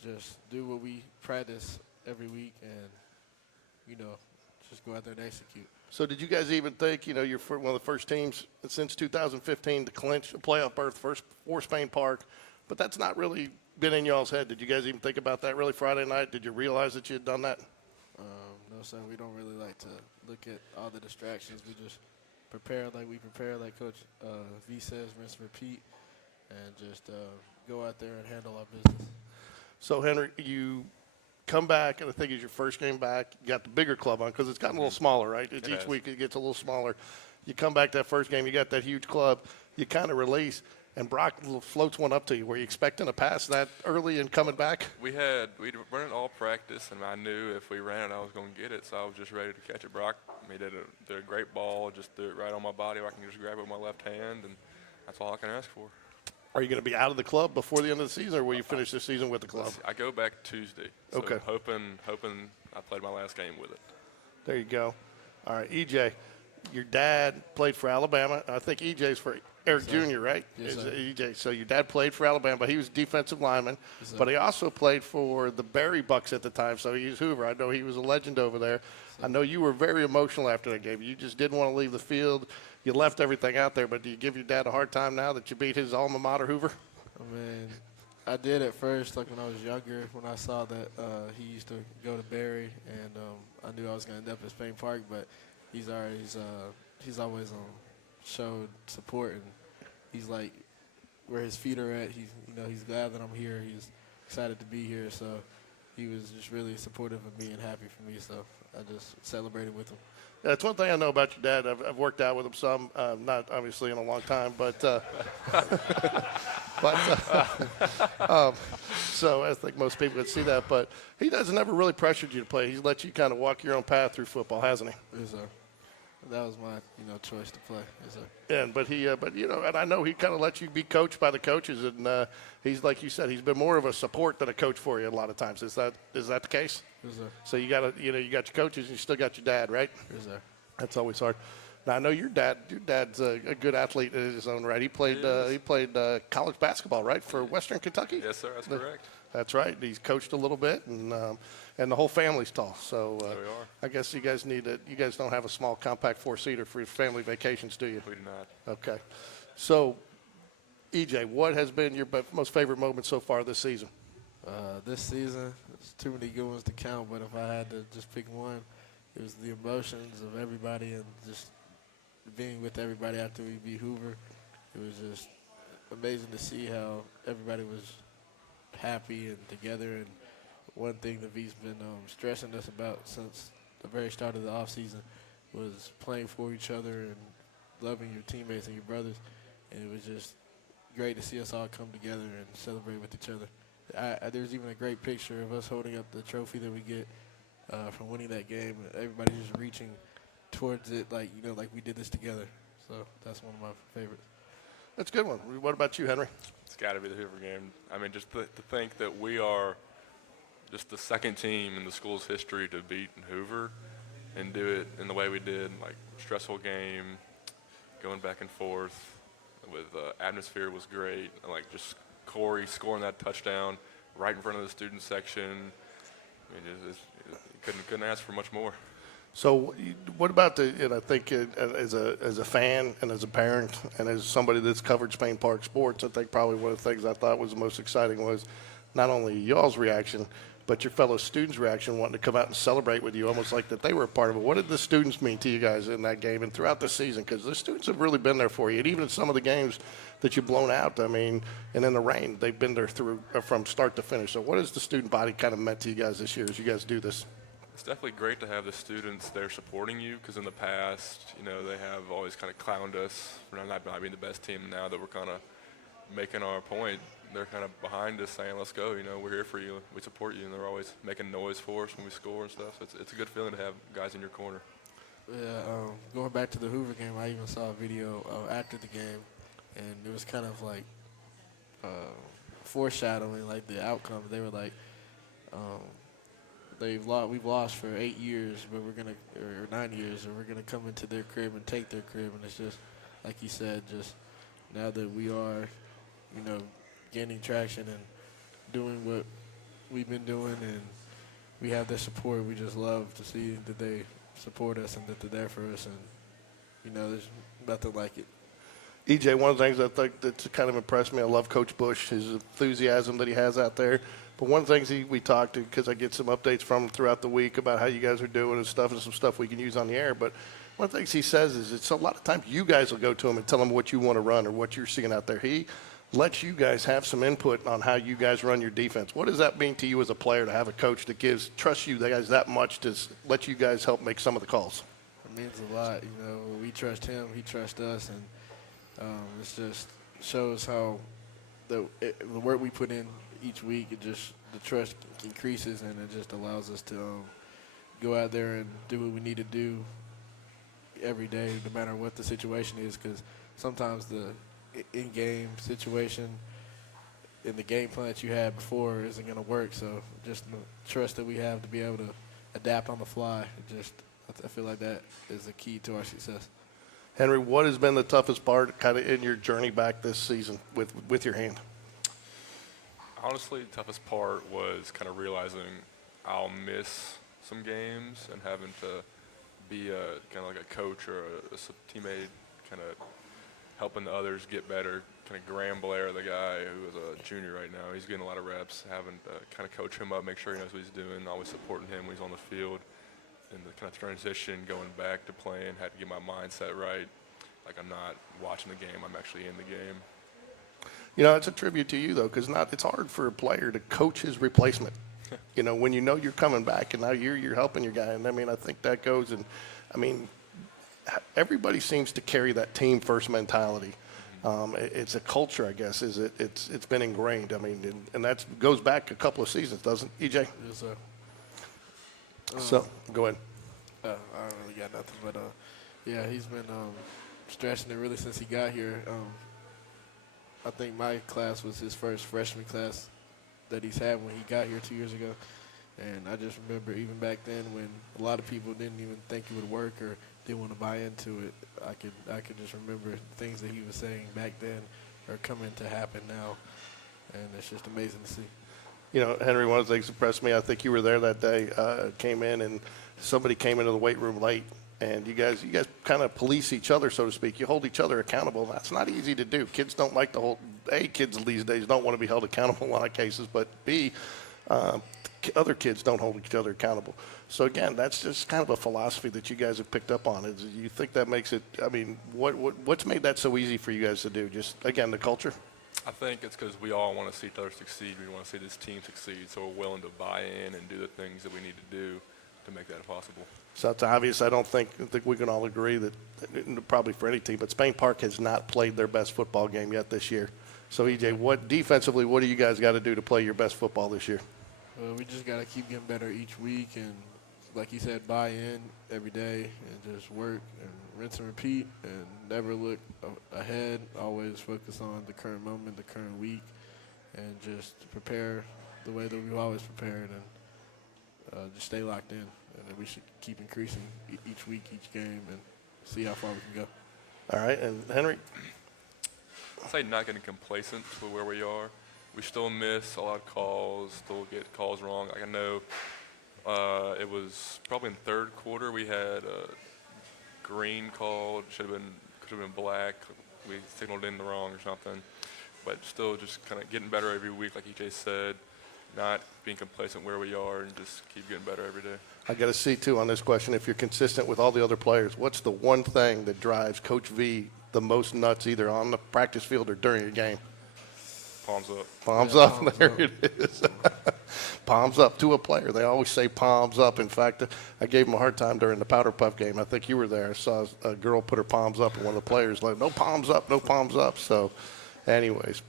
just do what we practice every week and, just go out there and execute. So did you guys even think, you're one of the first teams since 2015 to clinch a playoff berth for Spain Park, but that's not really been in y'all's head. Did you guys even think about that really Friday night? Did you realize that you had done that? No, sir. We don't really like to look at all the distractions. We just prepare like Coach V says, rinse and repeat, and just go out there and handle our business. So, Henry, you come back, and I think it's your first game back. You got the bigger club on because it's gotten a little smaller, right? Each week it gets a little smaller. You come back that first game, you got that huge club. You kind of release, and Brock floats one up to you. Were you expecting a pass that early and coming back? We'd run it all practice, and I knew if we ran it, I was going to get it, so I was just ready to catch it. Brock did a great ball, just threw it right on my body where I can just grab it with my left hand, and that's all I can ask for. Are you going to be out of the club before the end of the season, or will you finish the season with the club? I go back Tuesday, so okay. hoping I played my last game with it. There you go. All right, EJ, your dad played for Alabama. I think EJ's for Eric Jr., right? Yes, sir. EJ. So your dad played for Alabama, but he was defensive lineman. Yes, but he also played for the Berry Bucks at the time, so he was Hoover. I know he was a legend over there. I know you were very emotional after that game. You just didn't want to leave the field. You left everything out there, but do you give your dad a hard time now that you beat his alma mater, Hoover? I mean, I did at first, like when I was younger, when I saw that he used to go to Berry, and I knew I was going to end up at Spain Park, but he's always showed support, and he's like where his feet are at. He's glad that I'm here. He's excited to be here, so he was just really supportive of me and happy for me. So I just celebrated with him. That's one thing I know about your dad. I've worked out with him some, not obviously in a long time, but so I think most people would see that. But he doesn't ever really pressured you to play. He's let you kind of walk your own path through football, hasn't he? Yes, sir. That was my choice to play. Yes, sir. Yeah, and I know he kind of lets you be coached by the coaches, and he's like you said, he's been more of a support than a coach for you a lot of times. Is that the case? Yes, sir. So you got you got your coaches, and you still got your dad, right? Yes, sir. That's always hard. Now I know your dad's a good athlete in his own right. He played college basketball, right, for Western Kentucky. Yes, sir. That's correct. That's right. He's coached a little bit, and the whole family's tall. So we are. I guess you guys you guys don't have a small compact 4-seater for your family vacations, do you? We do not. Okay. So, EJ, what has been your most favorite moment so far this season? This season, there's too many good ones to count, but if I had to just pick one, it was the emotions of everybody and just being with everybody after we beat Hoover. It was just amazing to see how everybody was happy and together. And one thing that V's been stressing us about since the very start of the offseason was playing for each other and loving your teammates and your brothers. And it was just great to see us all come together and celebrate with each other. There's even a great picture of us holding up the trophy that we get from winning that game. Everybody just reaching towards it like we did this together. So that's one of my favorites. That's a good one. What about you, Henry? It's got to be the Hoover game. I mean, just to think that we are just the second team in the school's history to beat Hoover and do it in the way we did, like stressful game, going back and forth. With atmosphere was great. Like just Corey scoring that touchdown right in front of the student section. I mean, couldn't ask for much more. So what about and I think as a fan and as a parent and as somebody that's covered Spain Park sports, I think probably one of the things I thought was the most exciting was not only y'all's reaction, but your fellow students' reaction, wanting to come out and celebrate with you, almost like that they were a part of it. What did the students mean to you guys in that game and throughout the season? Because the students have really been there for you. And even in some of the games that you've blown out, I mean, and in the rain, they've been there through from start to finish. So what has the student body kind of meant to you guys this year as you guys do this? It's definitely great to have the students there supporting you, because in the past, they have always kind of clowned us for not being the best team. Now that we're kind of making our point, they're kind of behind us saying, let's go, we're here for you, we support you, and they're always making noise for us when we score and stuff. So it's a good feeling to have guys in your corner. Yeah, going back to the Hoover game, I even saw a video after the game, and it was kind of like foreshadowing like the outcome. They were like, we've lost for 8 years, but or 9 years, and we're gonna come into their crib and take their crib. And it's just like you said, just now that we are, gaining traction and doing what we've been doing, and we have their support. We just love to see that they support us and that they're there for us, and there's nothing like it. EJ, one of the things I think that's kind of impressed me, I love Coach Bush, his enthusiasm that he has out there. But one of the things we talked to, because I get some updates from him throughout the week about how you guys are doing and some stuff we can use on the air. But one of the things he says is it's a lot of times you guys will go to him and tell him what you want to run or what you're seeing out there. He lets you guys have some input on how you guys run your defense. What does that mean to you as a player to have a coach that trusts you guys that much to let you guys help make some of the calls? It means a lot. We trust him, he trusts us, and it just shows how the work we put in each week, the trust increases, and it just allows us to go out there and do what we need to do every day, no matter what the situation is, because sometimes the in-game situation in the game plan that you had before isn't going to work. So just the trust that we have to be able to adapt on the fly, I feel like that is the key to our success. Henry, what has been the toughest part kind of in your journey back this season with your hand? Honestly, the toughest part was kind of realizing I'll miss some games and having to be kind of like a coach or a teammate, kind of helping the others get better. Kind of Graham Blair, the guy who is a junior right now, he's getting a lot of reps, having to kind of coach him up, make sure he knows what he's doing, always supporting him when he's on the field. And the kind of transition going back to playing, had to get my mindset right. Like I'm not watching the game, I'm actually in the game. It's a tribute to you, though, because it's hard for a player to coach his replacement. When you're coming back and now you're helping your guy. And, I think that goes and, everybody seems to carry that team first mentality. It's a culture, I guess. It's been ingrained. And that goes back a couple of seasons, doesn't it, EJ? Yes, sir. So go ahead. I don't really got nothing, but yeah, he's been stressing it really since he got here. I think my class was his first freshman class that he's had when he got here 2 years ago. And I just remember even back then when a lot of people didn't even think it would work or didn't want to buy into it, I could just remember things that he was saying back then are coming to happen now. And it's just amazing to see. Henry, one of the things that impressed me, I think you were there that day, came in and somebody came into the weight room late. And you guys kind kind of police each other, so to speak. You hold each other accountable. That's not easy to do. Kids don't like to hold. A, kids these days don't want to be held accountable in a lot of cases, but B, other kids don't hold each other accountable. So again, that's just kind of a philosophy that you guys have picked up on. Is you think that makes it? I mean, what's made that so easy for you guys to do? Just again, the culture. I think it's because we all want to see each other succeed. We want to see this team succeed, so we're willing to buy in and do the things that we need to do to make that possible. So it's obvious. I think we can all agree that probably for any team, but Spain Park has not played their best football game yet this year. So EJ, what defensively, what do you guys got to do to play your best football this year? We just got to keep getting better each week, and like you said, buy in every day and just work and rinse and repeat and never look ahead. Always focus on the current moment, the current week, and just prepare the way that we've always prepared, and just stay locked in. And then we should keep increasing each week, each game, and see how far we can go. All right, and Henry? I'd say not getting complacent with where we are. We still miss a lot of calls, still get calls wrong. Like I know it was probably in third quarter we had a green called, could have been black. We signaled in the wrong or something. But still just kind of getting better every week, like EJ said, not being complacent where we are and just keep getting better every day. I got a C2 on this question. If you're consistent with all the other players, what's the one thing that drives Coach V the most nuts either on the practice field or during a game? Palms up. Palms Yeah, up. palms There up. it is. Palms up to a player. They always say palms up. In fact, I gave him a hard time during the Powder Puff game. I think you were there. I saw a girl put her palms up, and one of the players like, no palms up, no palms up. So, anyways,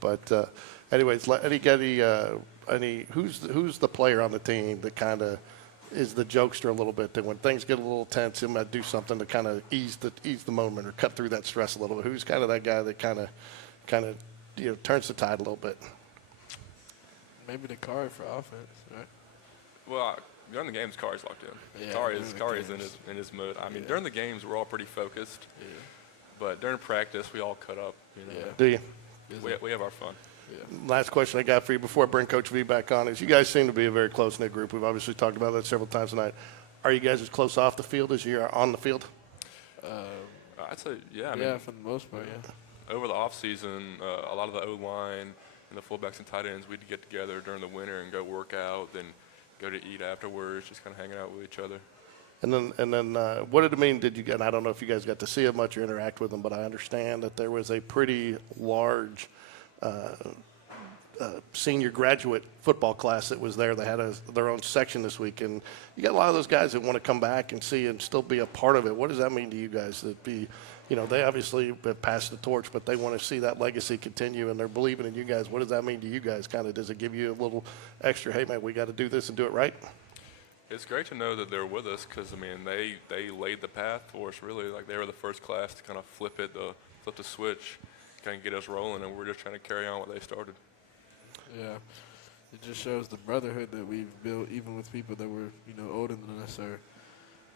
who's the player on the team that kind of is the jokester a little bit, that when things get a little tense, he might do something to kind of ease the moment or cut through that stress a little bit? Who's kind of that guy that kind of turns the tide a little bit? Maybe the card for offense, right? Well, during the games, Kari's locked in. Yeah, Kari during is, the Kari is games. in his mode. I mean, Yeah. during the games, we're all pretty focused. Yeah. But during practice, we all cut up. Yeah. Do you? We have our fun. Last question I got for you before I bring Coach V back on is you guys seem to be a very close-knit group. We've obviously talked about that several times tonight. Are you guys as close off the field as you are on the field? I'd say, yeah. I Yeah, mean, for the most part, yeah. over the off season, a lot of the O-line and the fullbacks and tight ends, we'd get together during the winter and go work out, then go to eat afterwards, just kind of hanging out with each other. And then what did it mean? And I don't know if you guys got to see him much or interact with him, but I understand that there was a pretty large senior graduate football class that was there. They had their own section this week, and you got a lot of those guys that want to come back and see and still be a part of it. What does that mean to you guys? They obviously have passed the torch, but they want to see that legacy continue, and they're believing in you guys. What does that mean to you guys? Kind of, does it give you a little extra, hey man, we got to do this and do it right? It's great to know that they're with us because, I mean, they laid the path for us, really. Like, they were the first class to kind of flip the switch, kind of get us rolling, and we're just trying to carry on what they started. Yeah, it just shows the brotherhood that we've built, even with people that were, older than us or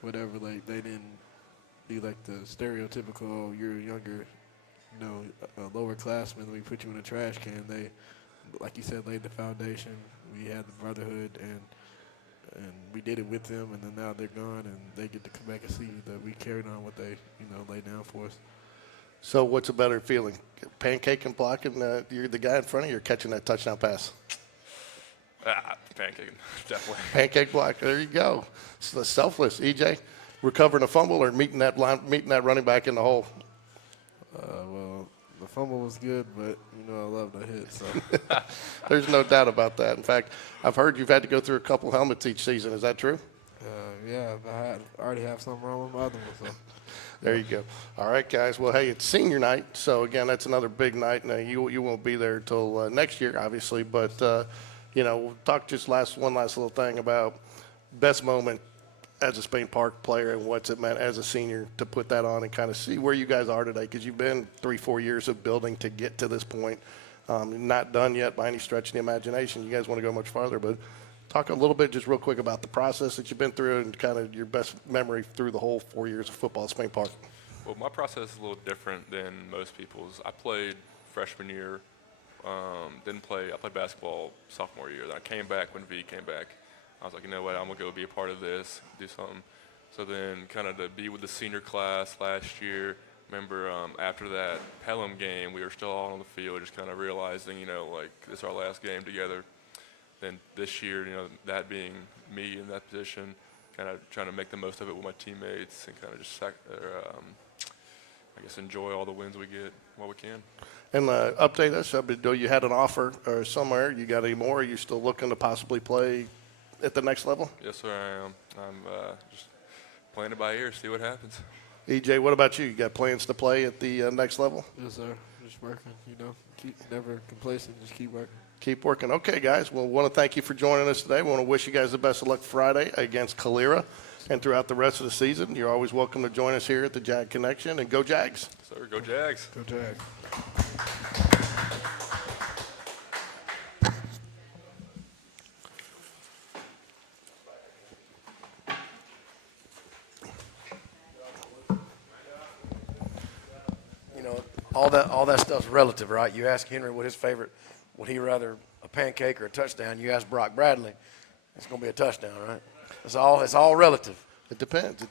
whatever. Like, they didn't be like the stereotypical, oh, you're younger, lower classman, we put you in a trash can. They, like you said, laid the foundation. We had the brotherhood, and we did it with them, and then now they're gone, and they get to come back and see that we carried on what they, laid down for us. So what's a better feeling, pancake and blocking you're the guy in front of you or catching that touchdown pass? Pancake, definitely. Pancake block. There you go. So selfless. EJ, recovering a fumble or meeting that running back in the hole? Well, the fumble was good, but I love the hit. So There's no doubt about that. In fact, I've heard you've had to go through a couple helmets each season. Is that true? yeah, I already have something wrong with my other one. So. There you go. All right, guys. Well, hey, it's senior night, so again, that's another big night. Now, you won't be there until next year, obviously, but we'll talk just one last little thing about best moment as a Spain Park player and what's it meant as a senior to put that on and kind of see where you guys are today, because you've been 3-4 years of building to get to this point. Not done yet by any stretch of the imagination. You guys want to go much farther, but talk a little bit just real quick about the process that you've been through and kind of your best memory through the whole 4 years of football at Spain Park. Well, my process is a little different than most people's. I played freshman year, I played basketball sophomore year. Then I came back when V came back. I was like, you know what, I'm going to go be a part of this, do something. So then kind of to be with the senior class last year, remember after that Pelham game, we were still all on the field, just kind of realizing, like this is our last game together. Then this year, that being me in that position, kind of trying to make the most of it with my teammates and kind of just, I guess, enjoy all the wins we get while we can. And update us. You had an offer or somewhere. You got any more? Are you still looking to possibly play at the next level? Yes, sir, I am. I'm just playing it by ear, see what happens. EJ, what about you? You got plans to play at the next level? Yes, sir. Just working, keep never complacent, just keep working. Keep working. Okay, guys. Well, want to thank you for joining us today. We want to wish you guys the best of luck Friday against Calera and throughout the rest of the season. You're always welcome to join us here at the Jag Connection, and go Jags. Sir, go Jags. Go Jags. All that stuff's relative, right? You ask Henry what his favorite, would he rather a pancake or a touchdown? You ask Brock Bradley, it's going to be a touchdown, right? It's all relative. It depends.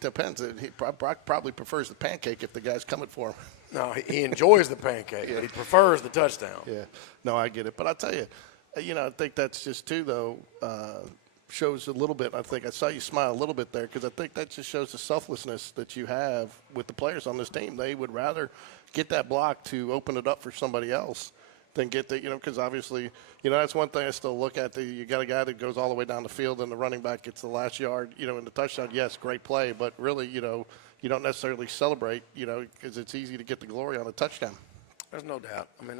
Brock probably prefers the pancake if the guy's coming for him. No, he enjoys the pancake, but he prefers the touchdown. Yeah. No, I get it. But I'll tell you, I think that's just too, though, shows a little bit. I think I saw you smile a little bit there because I think that just shows the selflessness that you have with the players on this team. They would rather get that block to open it up for somebody else than get the, because obviously, that's one thing I still look at. You got a guy that goes all the way down the field and the running back gets the last yard, in the touchdown. Yes, great play, but really, you don't necessarily celebrate, because it's easy to get the glory on a touchdown. There's no doubt. I mean,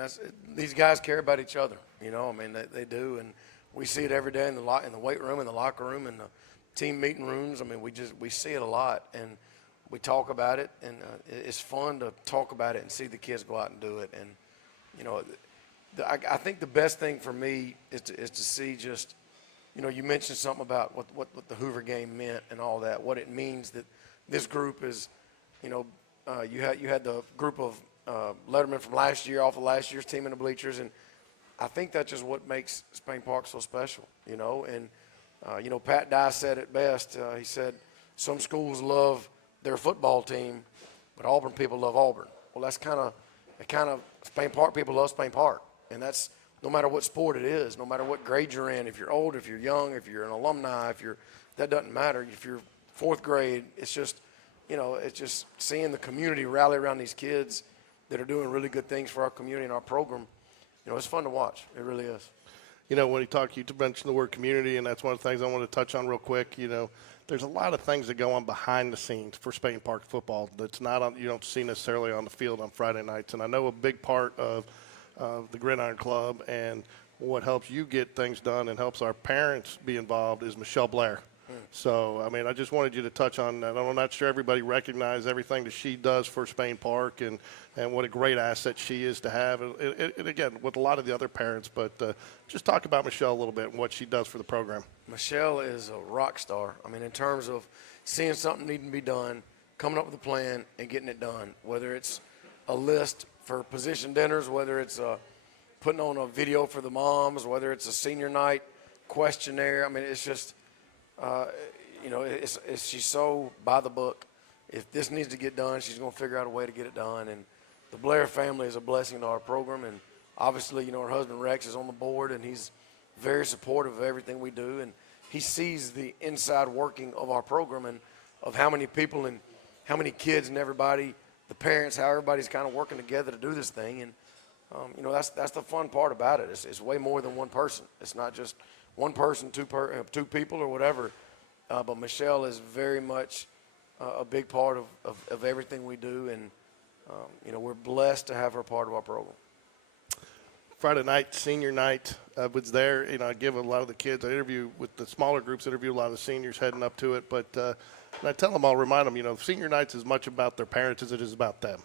these guys care about each other. They do, and we see it every day in the weight room, in the locker room, in the team meeting rooms. I mean, we see it a lot, and we talk about it, and it's fun to talk about it and see the kids go out and do it. And I think the best thing for me is to see just, you mentioned something about what the Hoover game meant and all that, what it means that this group is, you had the group of lettermen from last year off of last year's team in the bleachers, and I think that's just what makes Spain Park so special, And, Pat Dye said it best. He said, some schools love their football team, but Auburn people love Auburn. Well, that's kind of Spain Park people love Spain Park. And that's no matter what sport it is, no matter what grade you're in, if you're old, if you're young, if you're an alumni, that doesn't matter. If you're fourth grade, it's just, it's just seeing the community rally around these kids that are doing really good things for our community and our program. It's fun to watch. It really is. When you mentioned the word community, and that's one of the things I want to touch on real quick. There's a lot of things that go on behind the scenes for Spain Park football that's you don't see necessarily on the field on Friday nights. And I know a big part of the Gridiron Club and what helps you get things done and helps our parents be involved is Michelle Blair. So, I just wanted you to touch on that. I'm not sure everybody recognizes everything that she does for Spain Park and what a great asset she is to have. And again, with a lot of the other parents, but just talk about Michelle a little bit and what she does for the program. Michelle is a rock star. In terms of seeing something needing to be done, coming up with a plan and getting it done, whether it's a list for position dinners, whether it's putting on a video for the moms, whether it's a senior night questionnaire. It's just, she's so by the book. If this needs to get done, she's going to figure out a way to get it done. And the Blair family is a blessing to our program. And obviously, her husband Rex is on the board, and he's very supportive of everything we do. And he sees the inside working of our program and of how many people and how many kids and everybody, the parents, how everybody's kind of working together to do this thing. And, that's the fun part about it. It's way more than one person. It's not just one person, two people or whatever. But Michelle is very much a big part of everything we do. And, we're blessed to have her part of our program. Friday night, senior night, was there. I give a lot of the kids, I interview with the smaller groups, interview a lot of the seniors heading up to it. But and I tell them, I'll remind them, senior night's as much about their parents as it is about them.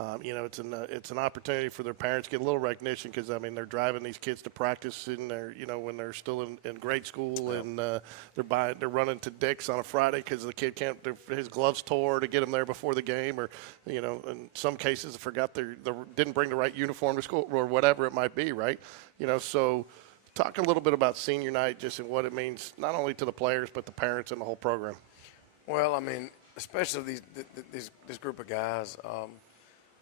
It's an opportunity for their parents to get a little recognition because, they're driving these kids to practice in their, when they're still in grade school, and they're running to Dick's on a Friday because the kid his gloves tore to get him there before the game, or, in some cases forgot didn't bring the right uniform to school or whatever it might be, right? So talk a little bit about senior night, just and what it means not only to the players but the parents and the whole program. Well, I mean, especially this group of guys,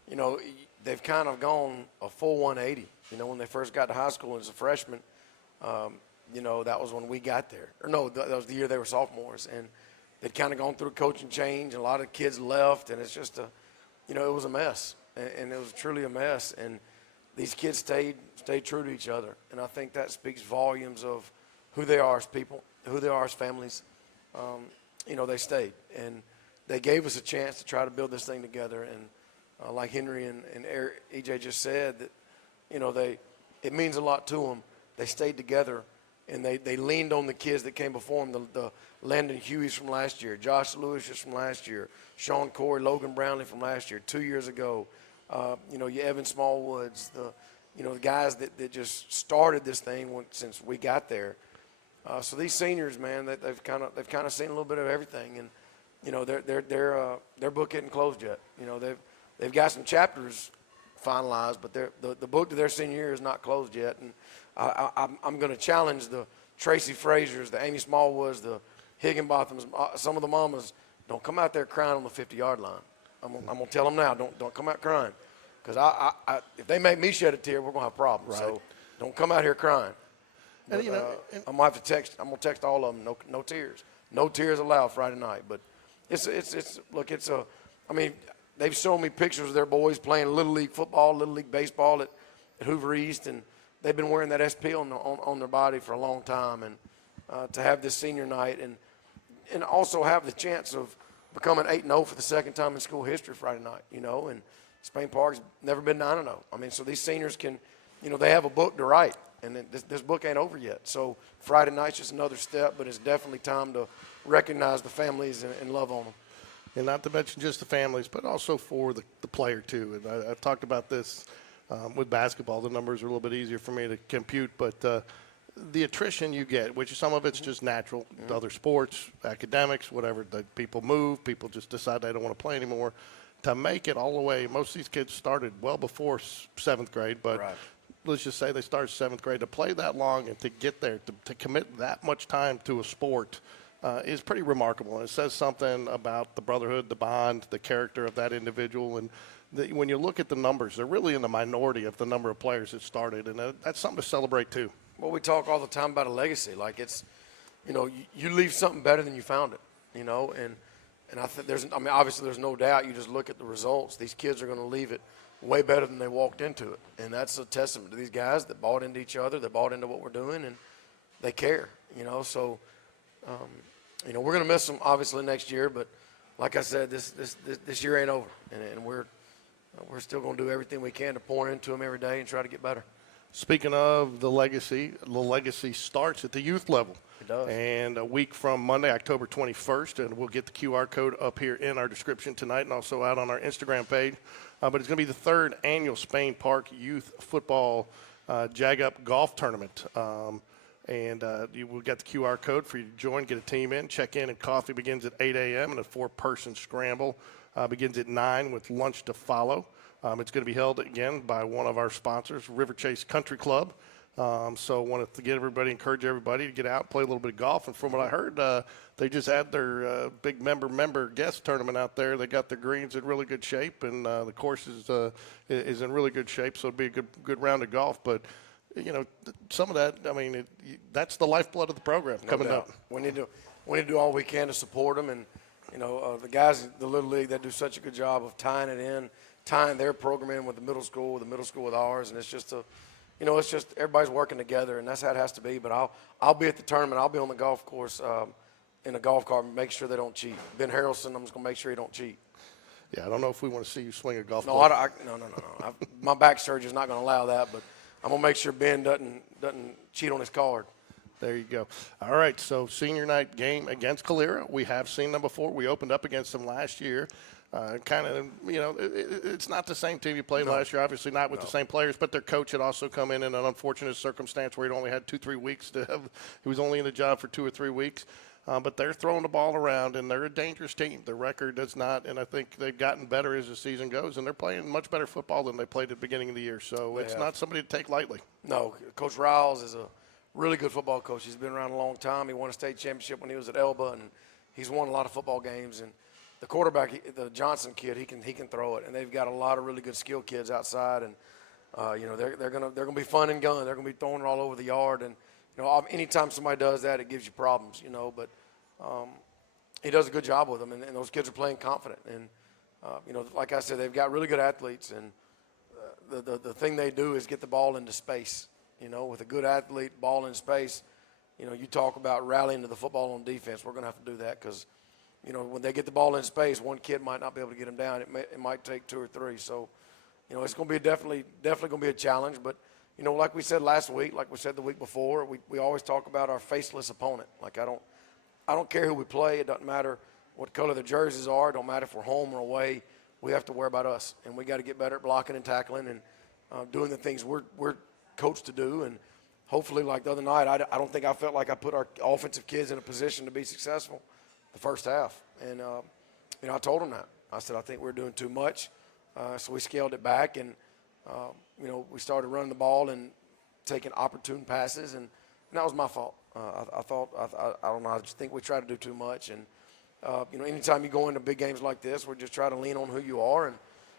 you know, they've kind of gone a full 180. You know, when they first got to high school as a freshman, you know, that was when we got there. Or no, that was the year they were sophomores. And they'd kind of gone through a coaching change, and a lot of kids left, and it's just you know, it was a mess. And it was truly a mess. And these kids stayed true to each other. And I think that speaks volumes of who they are as people, who they are as families. You know, they stayed. And they gave us a chance to try to build this thing together. And like Henry and EJ just said, that, you know, it means a lot to them. They stayed together, and they leaned on the kids that came before them, the Landon Hueys from last year, Josh Lewis from last year, Sean Corey, Logan Brownlee from last year, 2 years ago. You know, Evan Smallwoods, you know, the guys that just started this thing since we got there. So these seniors, man, they've kind of seen a little bit of everything, and you know, their book isn't closed yet. You know, they've got some chapters finalized, but the book to their senior year is not closed yet. And I'm going to challenge the Tracy Frazier's, the Amy Smallwoods, the Higginbothams, some of the mamas. Don't come out there crying on the 50-yard line. I'm gonna tell them now. Don't come out crying, because if they make me shed a tear, we're gonna have problems. Right. So don't come out here crying. And, But, you know, I'm gonna have to text. I'm gonna text all of them. No tears. No tears allowed Friday night. But I mean, they've shown me pictures of their boys playing Little League football, Little League baseball at Hoover East, and they've been wearing that SP on their body for a long time. And to have this senior night and also have the chance of becoming 8-0 for the second time in school history Friday night, you know, and Spain Park's never been 9-0. I mean, so these seniors can, you know, they have a book to write, and this book ain't over yet. So Friday night's just another step, but it's definitely time to recognize the families and love on them. And not to mention just the families, but also for the player, too. And I've talked about this with basketball. The numbers are a little bit easier for me to compute, but the attrition you get, which some of it's just natural, other sports, academics, whatever, the people move, people just decide they don't want to play anymore. To make it all the way, most of these kids started well before seventh grade, but Right. let's just say they started seventh grade. To play that long and to get there, to commit that much time to a sport is pretty remarkable. And it says something about the brotherhood, the bond, the character of that individual. And when you look at the numbers, they're really in the minority of the number of players that started, and that's something to celebrate too. Well, we talk all the time about a legacy. Like it's, you know, you leave something better than you found it, you know, and I think obviously there's no doubt. You just look at the results. These kids are going to leave it way better than they walked into it. And that's a testament to these guys that bought into each other, that bought into what we're doing, and they care, you know. So, you know, we're going to miss them obviously next year, but like I said, this year ain't over, and we're still going to do everything we can to pour into them every day and try to get better. Speaking of the legacy starts at the youth level. It does. And a week from Monday, October 21st, and we'll get the QR code up here in our description tonight and also out on our Instagram page. But it's going to be the third annual Spain Park Youth Football Jag-Up Golf Tournament. We'll get the QR code for you to join, get a team in, check in, and coffee begins at 8 a.m. and a 4-person scramble begins at 9 with lunch to follow. It's going to be held again by one of our sponsors, River Chase Country Club. So I wanted to encourage everybody to get out and play a little bit of golf. And from what I heard, they just had their big member guest tournament out there. They got their greens in really good shape, and the course is in really good shape. So it'll be a good round of golf. But you know, some of that, I mean, that's the lifeblood of the program coming up. We need to do all we can to support them, and you know, the guys in the Little League, they do such a good job of tying their program in with the middle school with ours, and it's just everybody's working together, and that's how it has to be. But I'll be at the tournament. I'll be on the golf course in a golf cart, make sure they don't cheat. Ben Harrelson, I'm just gonna make sure he don't cheat. Yeah, I don't know if we want to see you swing a golf No, club. no. My back surgery is not gonna allow that, but I'm gonna make sure Ben doesn't cheat on his card. There you go. All right, so senior night game against Calera. We have seen them before. We opened up against them last year. It's not the same team you played last year, obviously not with the same players, but their coach had also come in an unfortunate circumstance where he'd only had 2-3 weeks he was only in the job for 2 or 3 weeks. But they're throwing the ball around, and they're a dangerous team. Their record does not, and I think they've gotten better as the season goes, and they're playing much better football than they played at the beginning of the year. So it's not somebody to take lightly. No, Coach Riles is a really good football coach. He's been around a long time. He won a state championship when he was at Elba, and He's won a lot of football games, and the quarterback, the Johnson kid, he can throw it, and they've got a lot of really good skill kids outside, and they're gonna be fun and gun. They're gonna be throwing it all over the yard, and anytime somebody does that, it gives you problems, But he does a good job with them, and those kids are playing confident, and like I said, they've got really good athletes, and the thing they do is get the ball into space. With a good athlete, ball in space, you talk about rallying to the football on defense. We're going to have to do that because, when they get the ball in space, one kid might not be able to get him down. It might take two or three. So, it's going to be definitely going to be a challenge. But, like we said last week, like we said the week before, we always talk about our faceless opponent. Like I don't care who we play. It doesn't matter what color the jerseys are. It don't matter if we're home or away. We have to worry about us, and we got to get better at blocking and tackling and doing the things we're coached to do. And hopefully, like the other night, I don't think I felt like I put our offensive kids in a position to be successful the first half. And I told them that. I said I think we're doing too much, so we scaled it back, and we started running the ball and taking opportune passes, and that was my fault. I don't know. I just think we try to do too much, and anytime you go into big games like this, we're just trying to lean on who you are and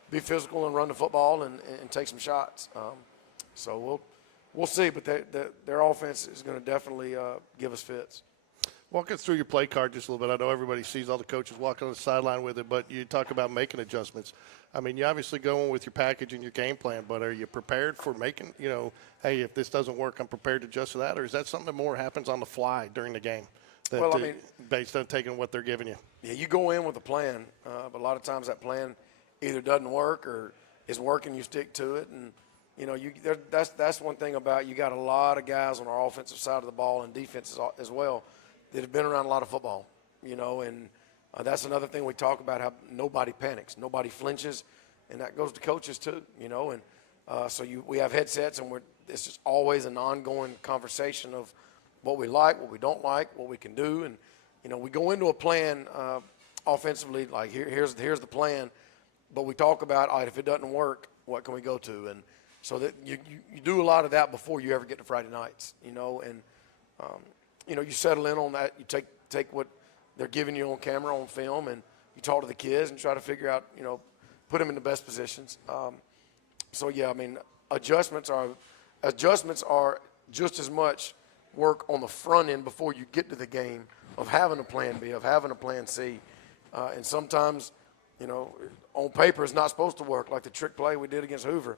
be physical and run the football and take some shots. So we'll see, but their offense is going to definitely give us fits. Walk us through your play card just a little bit. I know everybody sees all the coaches walking on the sideline with it, but you talk about making adjustments. I mean, you obviously go in with your package and your game plan, but are you prepared for making, hey, if this doesn't work, I'm prepared to adjust to that? Or is that something that more happens on the fly during the game? Based on taking what they're giving you. Yeah, you go in with a plan, but a lot of times that plan either doesn't work or is working. You stick to it, and that's one thing about you got a lot of guys on our offensive side of the ball and defense as well that have been around a lot of football. And that's another thing we talk about, how nobody panics, nobody flinches, and that goes to coaches too. And so we have headsets, and it's just always an ongoing conversation of what we like, what we don't like, what we can do. And, we go into a plan offensively, like here's the plan, but we talk about, all right, if it doesn't work, what can we go to? And so that you do a lot of that before you ever get to Friday nights, and, you settle in on that. You take what they're giving you on camera, on film, and you talk to the kids and try to figure out, put them in the best positions. So, yeah, I mean, adjustments are just as much work on the front end before you get to the game of having a plan B, of having a plan C. And sometimes, on paper it's not supposed to work. Like the trick play we did against Hoover,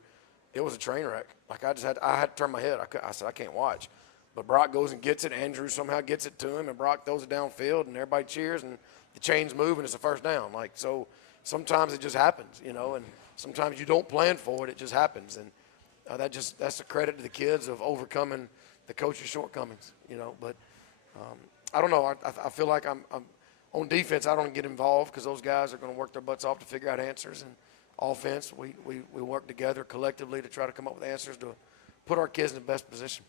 it was a train wreck. Like I had to turn my head. I said, I can't watch. But Brock goes and gets it. Andrew somehow gets it to him, and Brock throws it downfield, and everybody cheers, and the chains move, and it's a first down. Like, so sometimes it just happens, and sometimes you don't plan for it. It just happens. And that's a credit to the kids of overcoming the coach's shortcomings, But I don't know. I feel like I'm on defense. I don't get involved because those guys are going to work their butts off to figure out answers. And offense, we work together collectively to try to come up with answers to put our kids in the best position.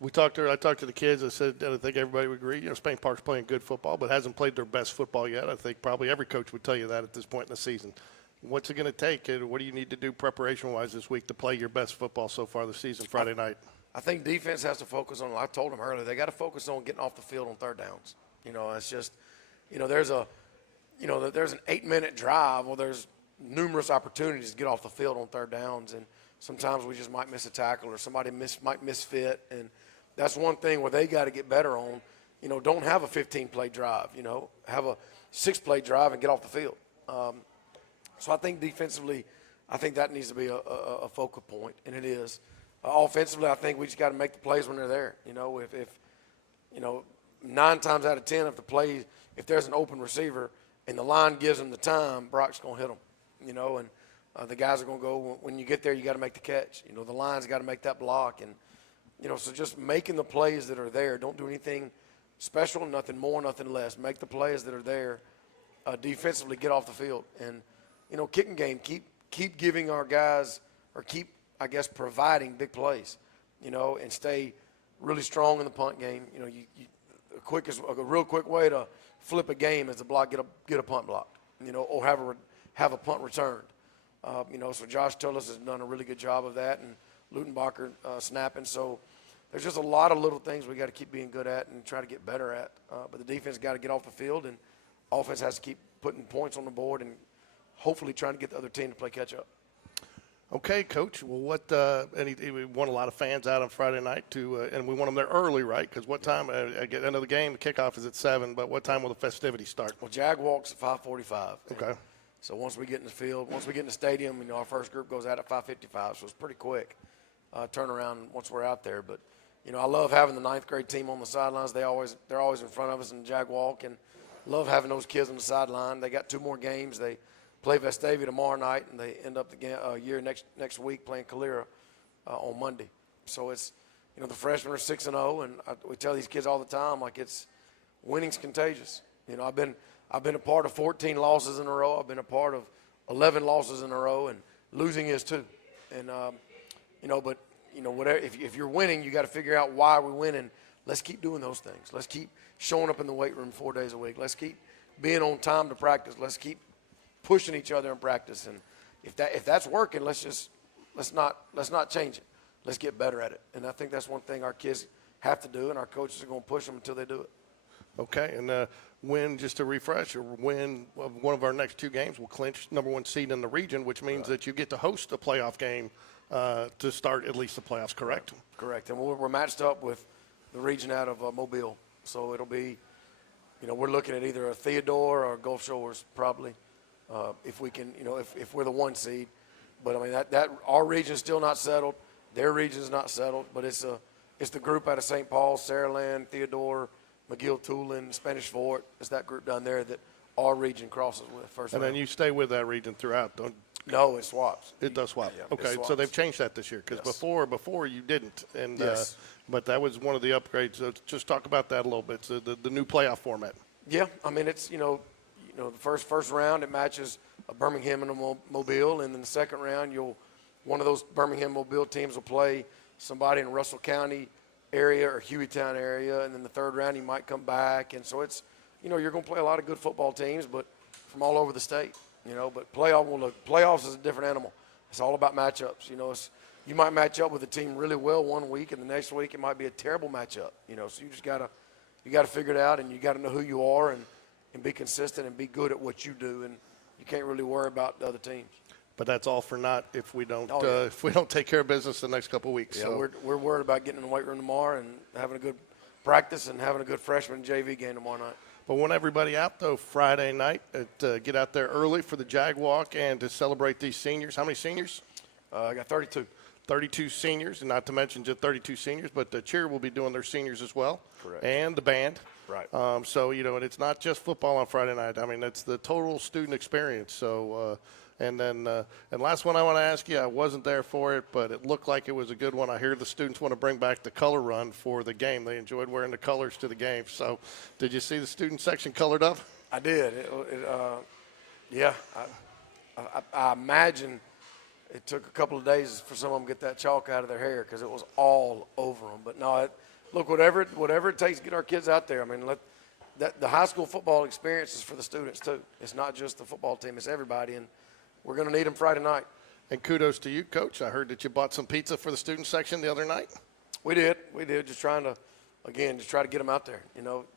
I talked to the kids. I said, I think everybody would agree. Spain Park's playing good football, but hasn't played their best football yet. I think probably every coach would tell you that at this point in the season. What's it going to take? And what do you need to do preparation-wise this week to play your best football so far this season, Friday night? I think defense has to focus on. I told them earlier they got to focus on getting off the field on third downs. It's just, there's an 8-minute drive. Well, there's numerous opportunities to get off the field on third downs, and sometimes we just might miss a tackle or somebody might misfit, and that's one thing where they got to get better on. Don't have a 15-play drive. Have a 6-play drive and get off the field. So I think defensively, I think that needs to be a focal point, and it is. Offensively, I think we just got to make the plays when they're there. If 9 times out of 10, if there's an open receiver and the line gives them the time, Brock's going to hit them. And the guys are going to go, when you get there, you got to make the catch. The line's got to make that block. And, so just making the plays that are there. Don't do anything special, nothing more, nothing less. Make the plays that are there. Defensively, get off the field. And, kicking game, keep giving our guys, or keep, I guess, providing big plays, and stay really strong in the punt game. A real quick way to flip a game is to get a punt blocked, or have a punt returned. So Josh Tullis has done a really good job of that, and Lutenbacher snapping. So, there's just a lot of little things we got to keep being good at and try to get better at. But the defense got to get off the field, and offense has to keep putting points on the board and hopefully trying to get the other team to play catch up. Okay, Coach. Well, we want a lot of fans out on Friday night and we want them there early, right? Because what time? At the end of the game, the kickoff is at 7. But what time will the festivities start? Well, Jag walks at 5:45. Okay. So once we get in the field, once we get in the stadium, our first group goes out at 5:55. So it's pretty quick turnaround once we're out there. But I love having the 9th grade team on the sidelines. They're always in front of us in Jag walk, and love having those kids on the sideline. They got 2 more games. They play Vestavia tomorrow night, and they end up the year next week playing Calera on Monday. So it's, the freshmen are 6-0, and we tell these kids all the time, like, winning's contagious. I've been a part of 14 losses in a row. I've been a part of 11 losses in a row, and losing is too. And but whatever, if you're winning, you got to figure out why we're winning. Let's keep doing those things. Let's keep showing up in the weight room 4 days a week. Let's keep being on time to practice. Let's keep pushing each other in practice, and if that's working, let's not change it. Let's get better at it. And I think that's one thing our kids have to do, and our coaches are going to push them until they do it. Okay, and just to refresh, win one of our next 2 games will clinch #1 seed in the region, which means that you get to host a playoff game to start at least the playoffs. Correct? Correct. And we're matched up with the region out of Mobile, so it'll be, we're looking at either a Theodore or Gulf Shores probably. If we can, if we're the 1 seed. But I mean, that our region's still not settled. Their region's not settled. But it's the group out of St. Paul, Saraland, Theodore, McGill-Tulin, Spanish Fort. It's that group down there that our region crosses with first. And round. then you stay with that region throughout, don't? No, it swaps. It does swap. Yeah, Okay, it swaps. so they've changed that this year because Yes. before you didn't, and Yes. but that was one of the upgrades. So just talk about that a little bit. So the new playoff format. Yeah, I mean it's the first round it matches a Birmingham and a Mobile, and then the second round one of those Birmingham Mobile teams will play somebody in Russell County area or Hueytown area, and then the third round he might come back, and so it's you're going to play a lot of good football teams, but from all over the state, But playoffs is a different animal. It's all about matchups. You might match up with a team really well one week, and the next week it might be a terrible matchup. So you just gotta figure it out, and you got to know who you are and be consistent and be good at what you do, and you can't really worry about the other teams. But that's all for naught if we don't yeah. if we don't take care of business the next couple of weeks. Yeah, so we're worried about getting in the weight room tomorrow and having a good practice and having a good freshman JV game tomorrow night. But want everybody out though Friday night. Get out there early for the Jag Walk and to celebrate these seniors. How many seniors? I got 32. 32 seniors, and not to mention just 32 seniors, but the cheer will be doing their seniors as well. Correct. And the band. Right. So, and it's not just football on Friday night. I mean, it's the total student experience. So, and last one I want to ask you, I wasn't there for it, but it looked like it was a good one. I hear the students want to bring back the color run for the game. They enjoyed wearing the colors to the game. So, did you see the student section colored up? I did. Yeah. I imagine it took a couple of days for some of them to get that chalk out of their hair because it was all over them. But no, look, whatever it takes to get our kids out there. I mean, the high school football experience is for the students too. It's not just the football team; it's everybody, and we're going to need them Friday night. And kudos to you, Coach. I heard that you bought some pizza for the student section the other night. We did. Just trying to, again, just try to get them out there.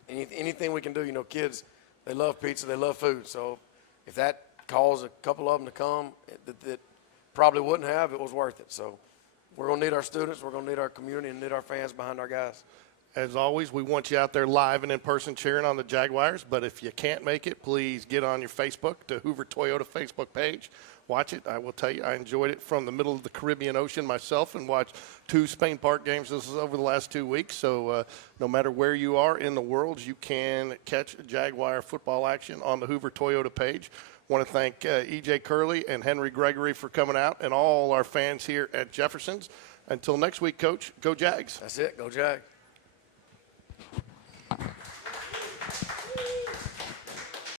Anything we can do. Kids, they love pizza, they love food. So if that caused a couple of them to come, that probably wouldn't have, it was worth it. So we're going to need our students, we're going to need our community, and need our fans behind our guys. As always, we want you out there live and in person cheering on the Jaguars. But if you can't make it, please get on your Facebook, the Hoover Toyota Facebook page. Watch it. I will tell you, I enjoyed it from the middle of the Caribbean Ocean myself and watched 2 Spain Park games. This is over the last 2 weeks. So no matter where you are in the world, you can catch Jaguar football action on the Hoover Toyota page. Want to thank E.J. Curley and Henry Gregory for coming out and all our fans here at Jeffersons. Until next week, Coach, go Jags. That's it. Go Jag.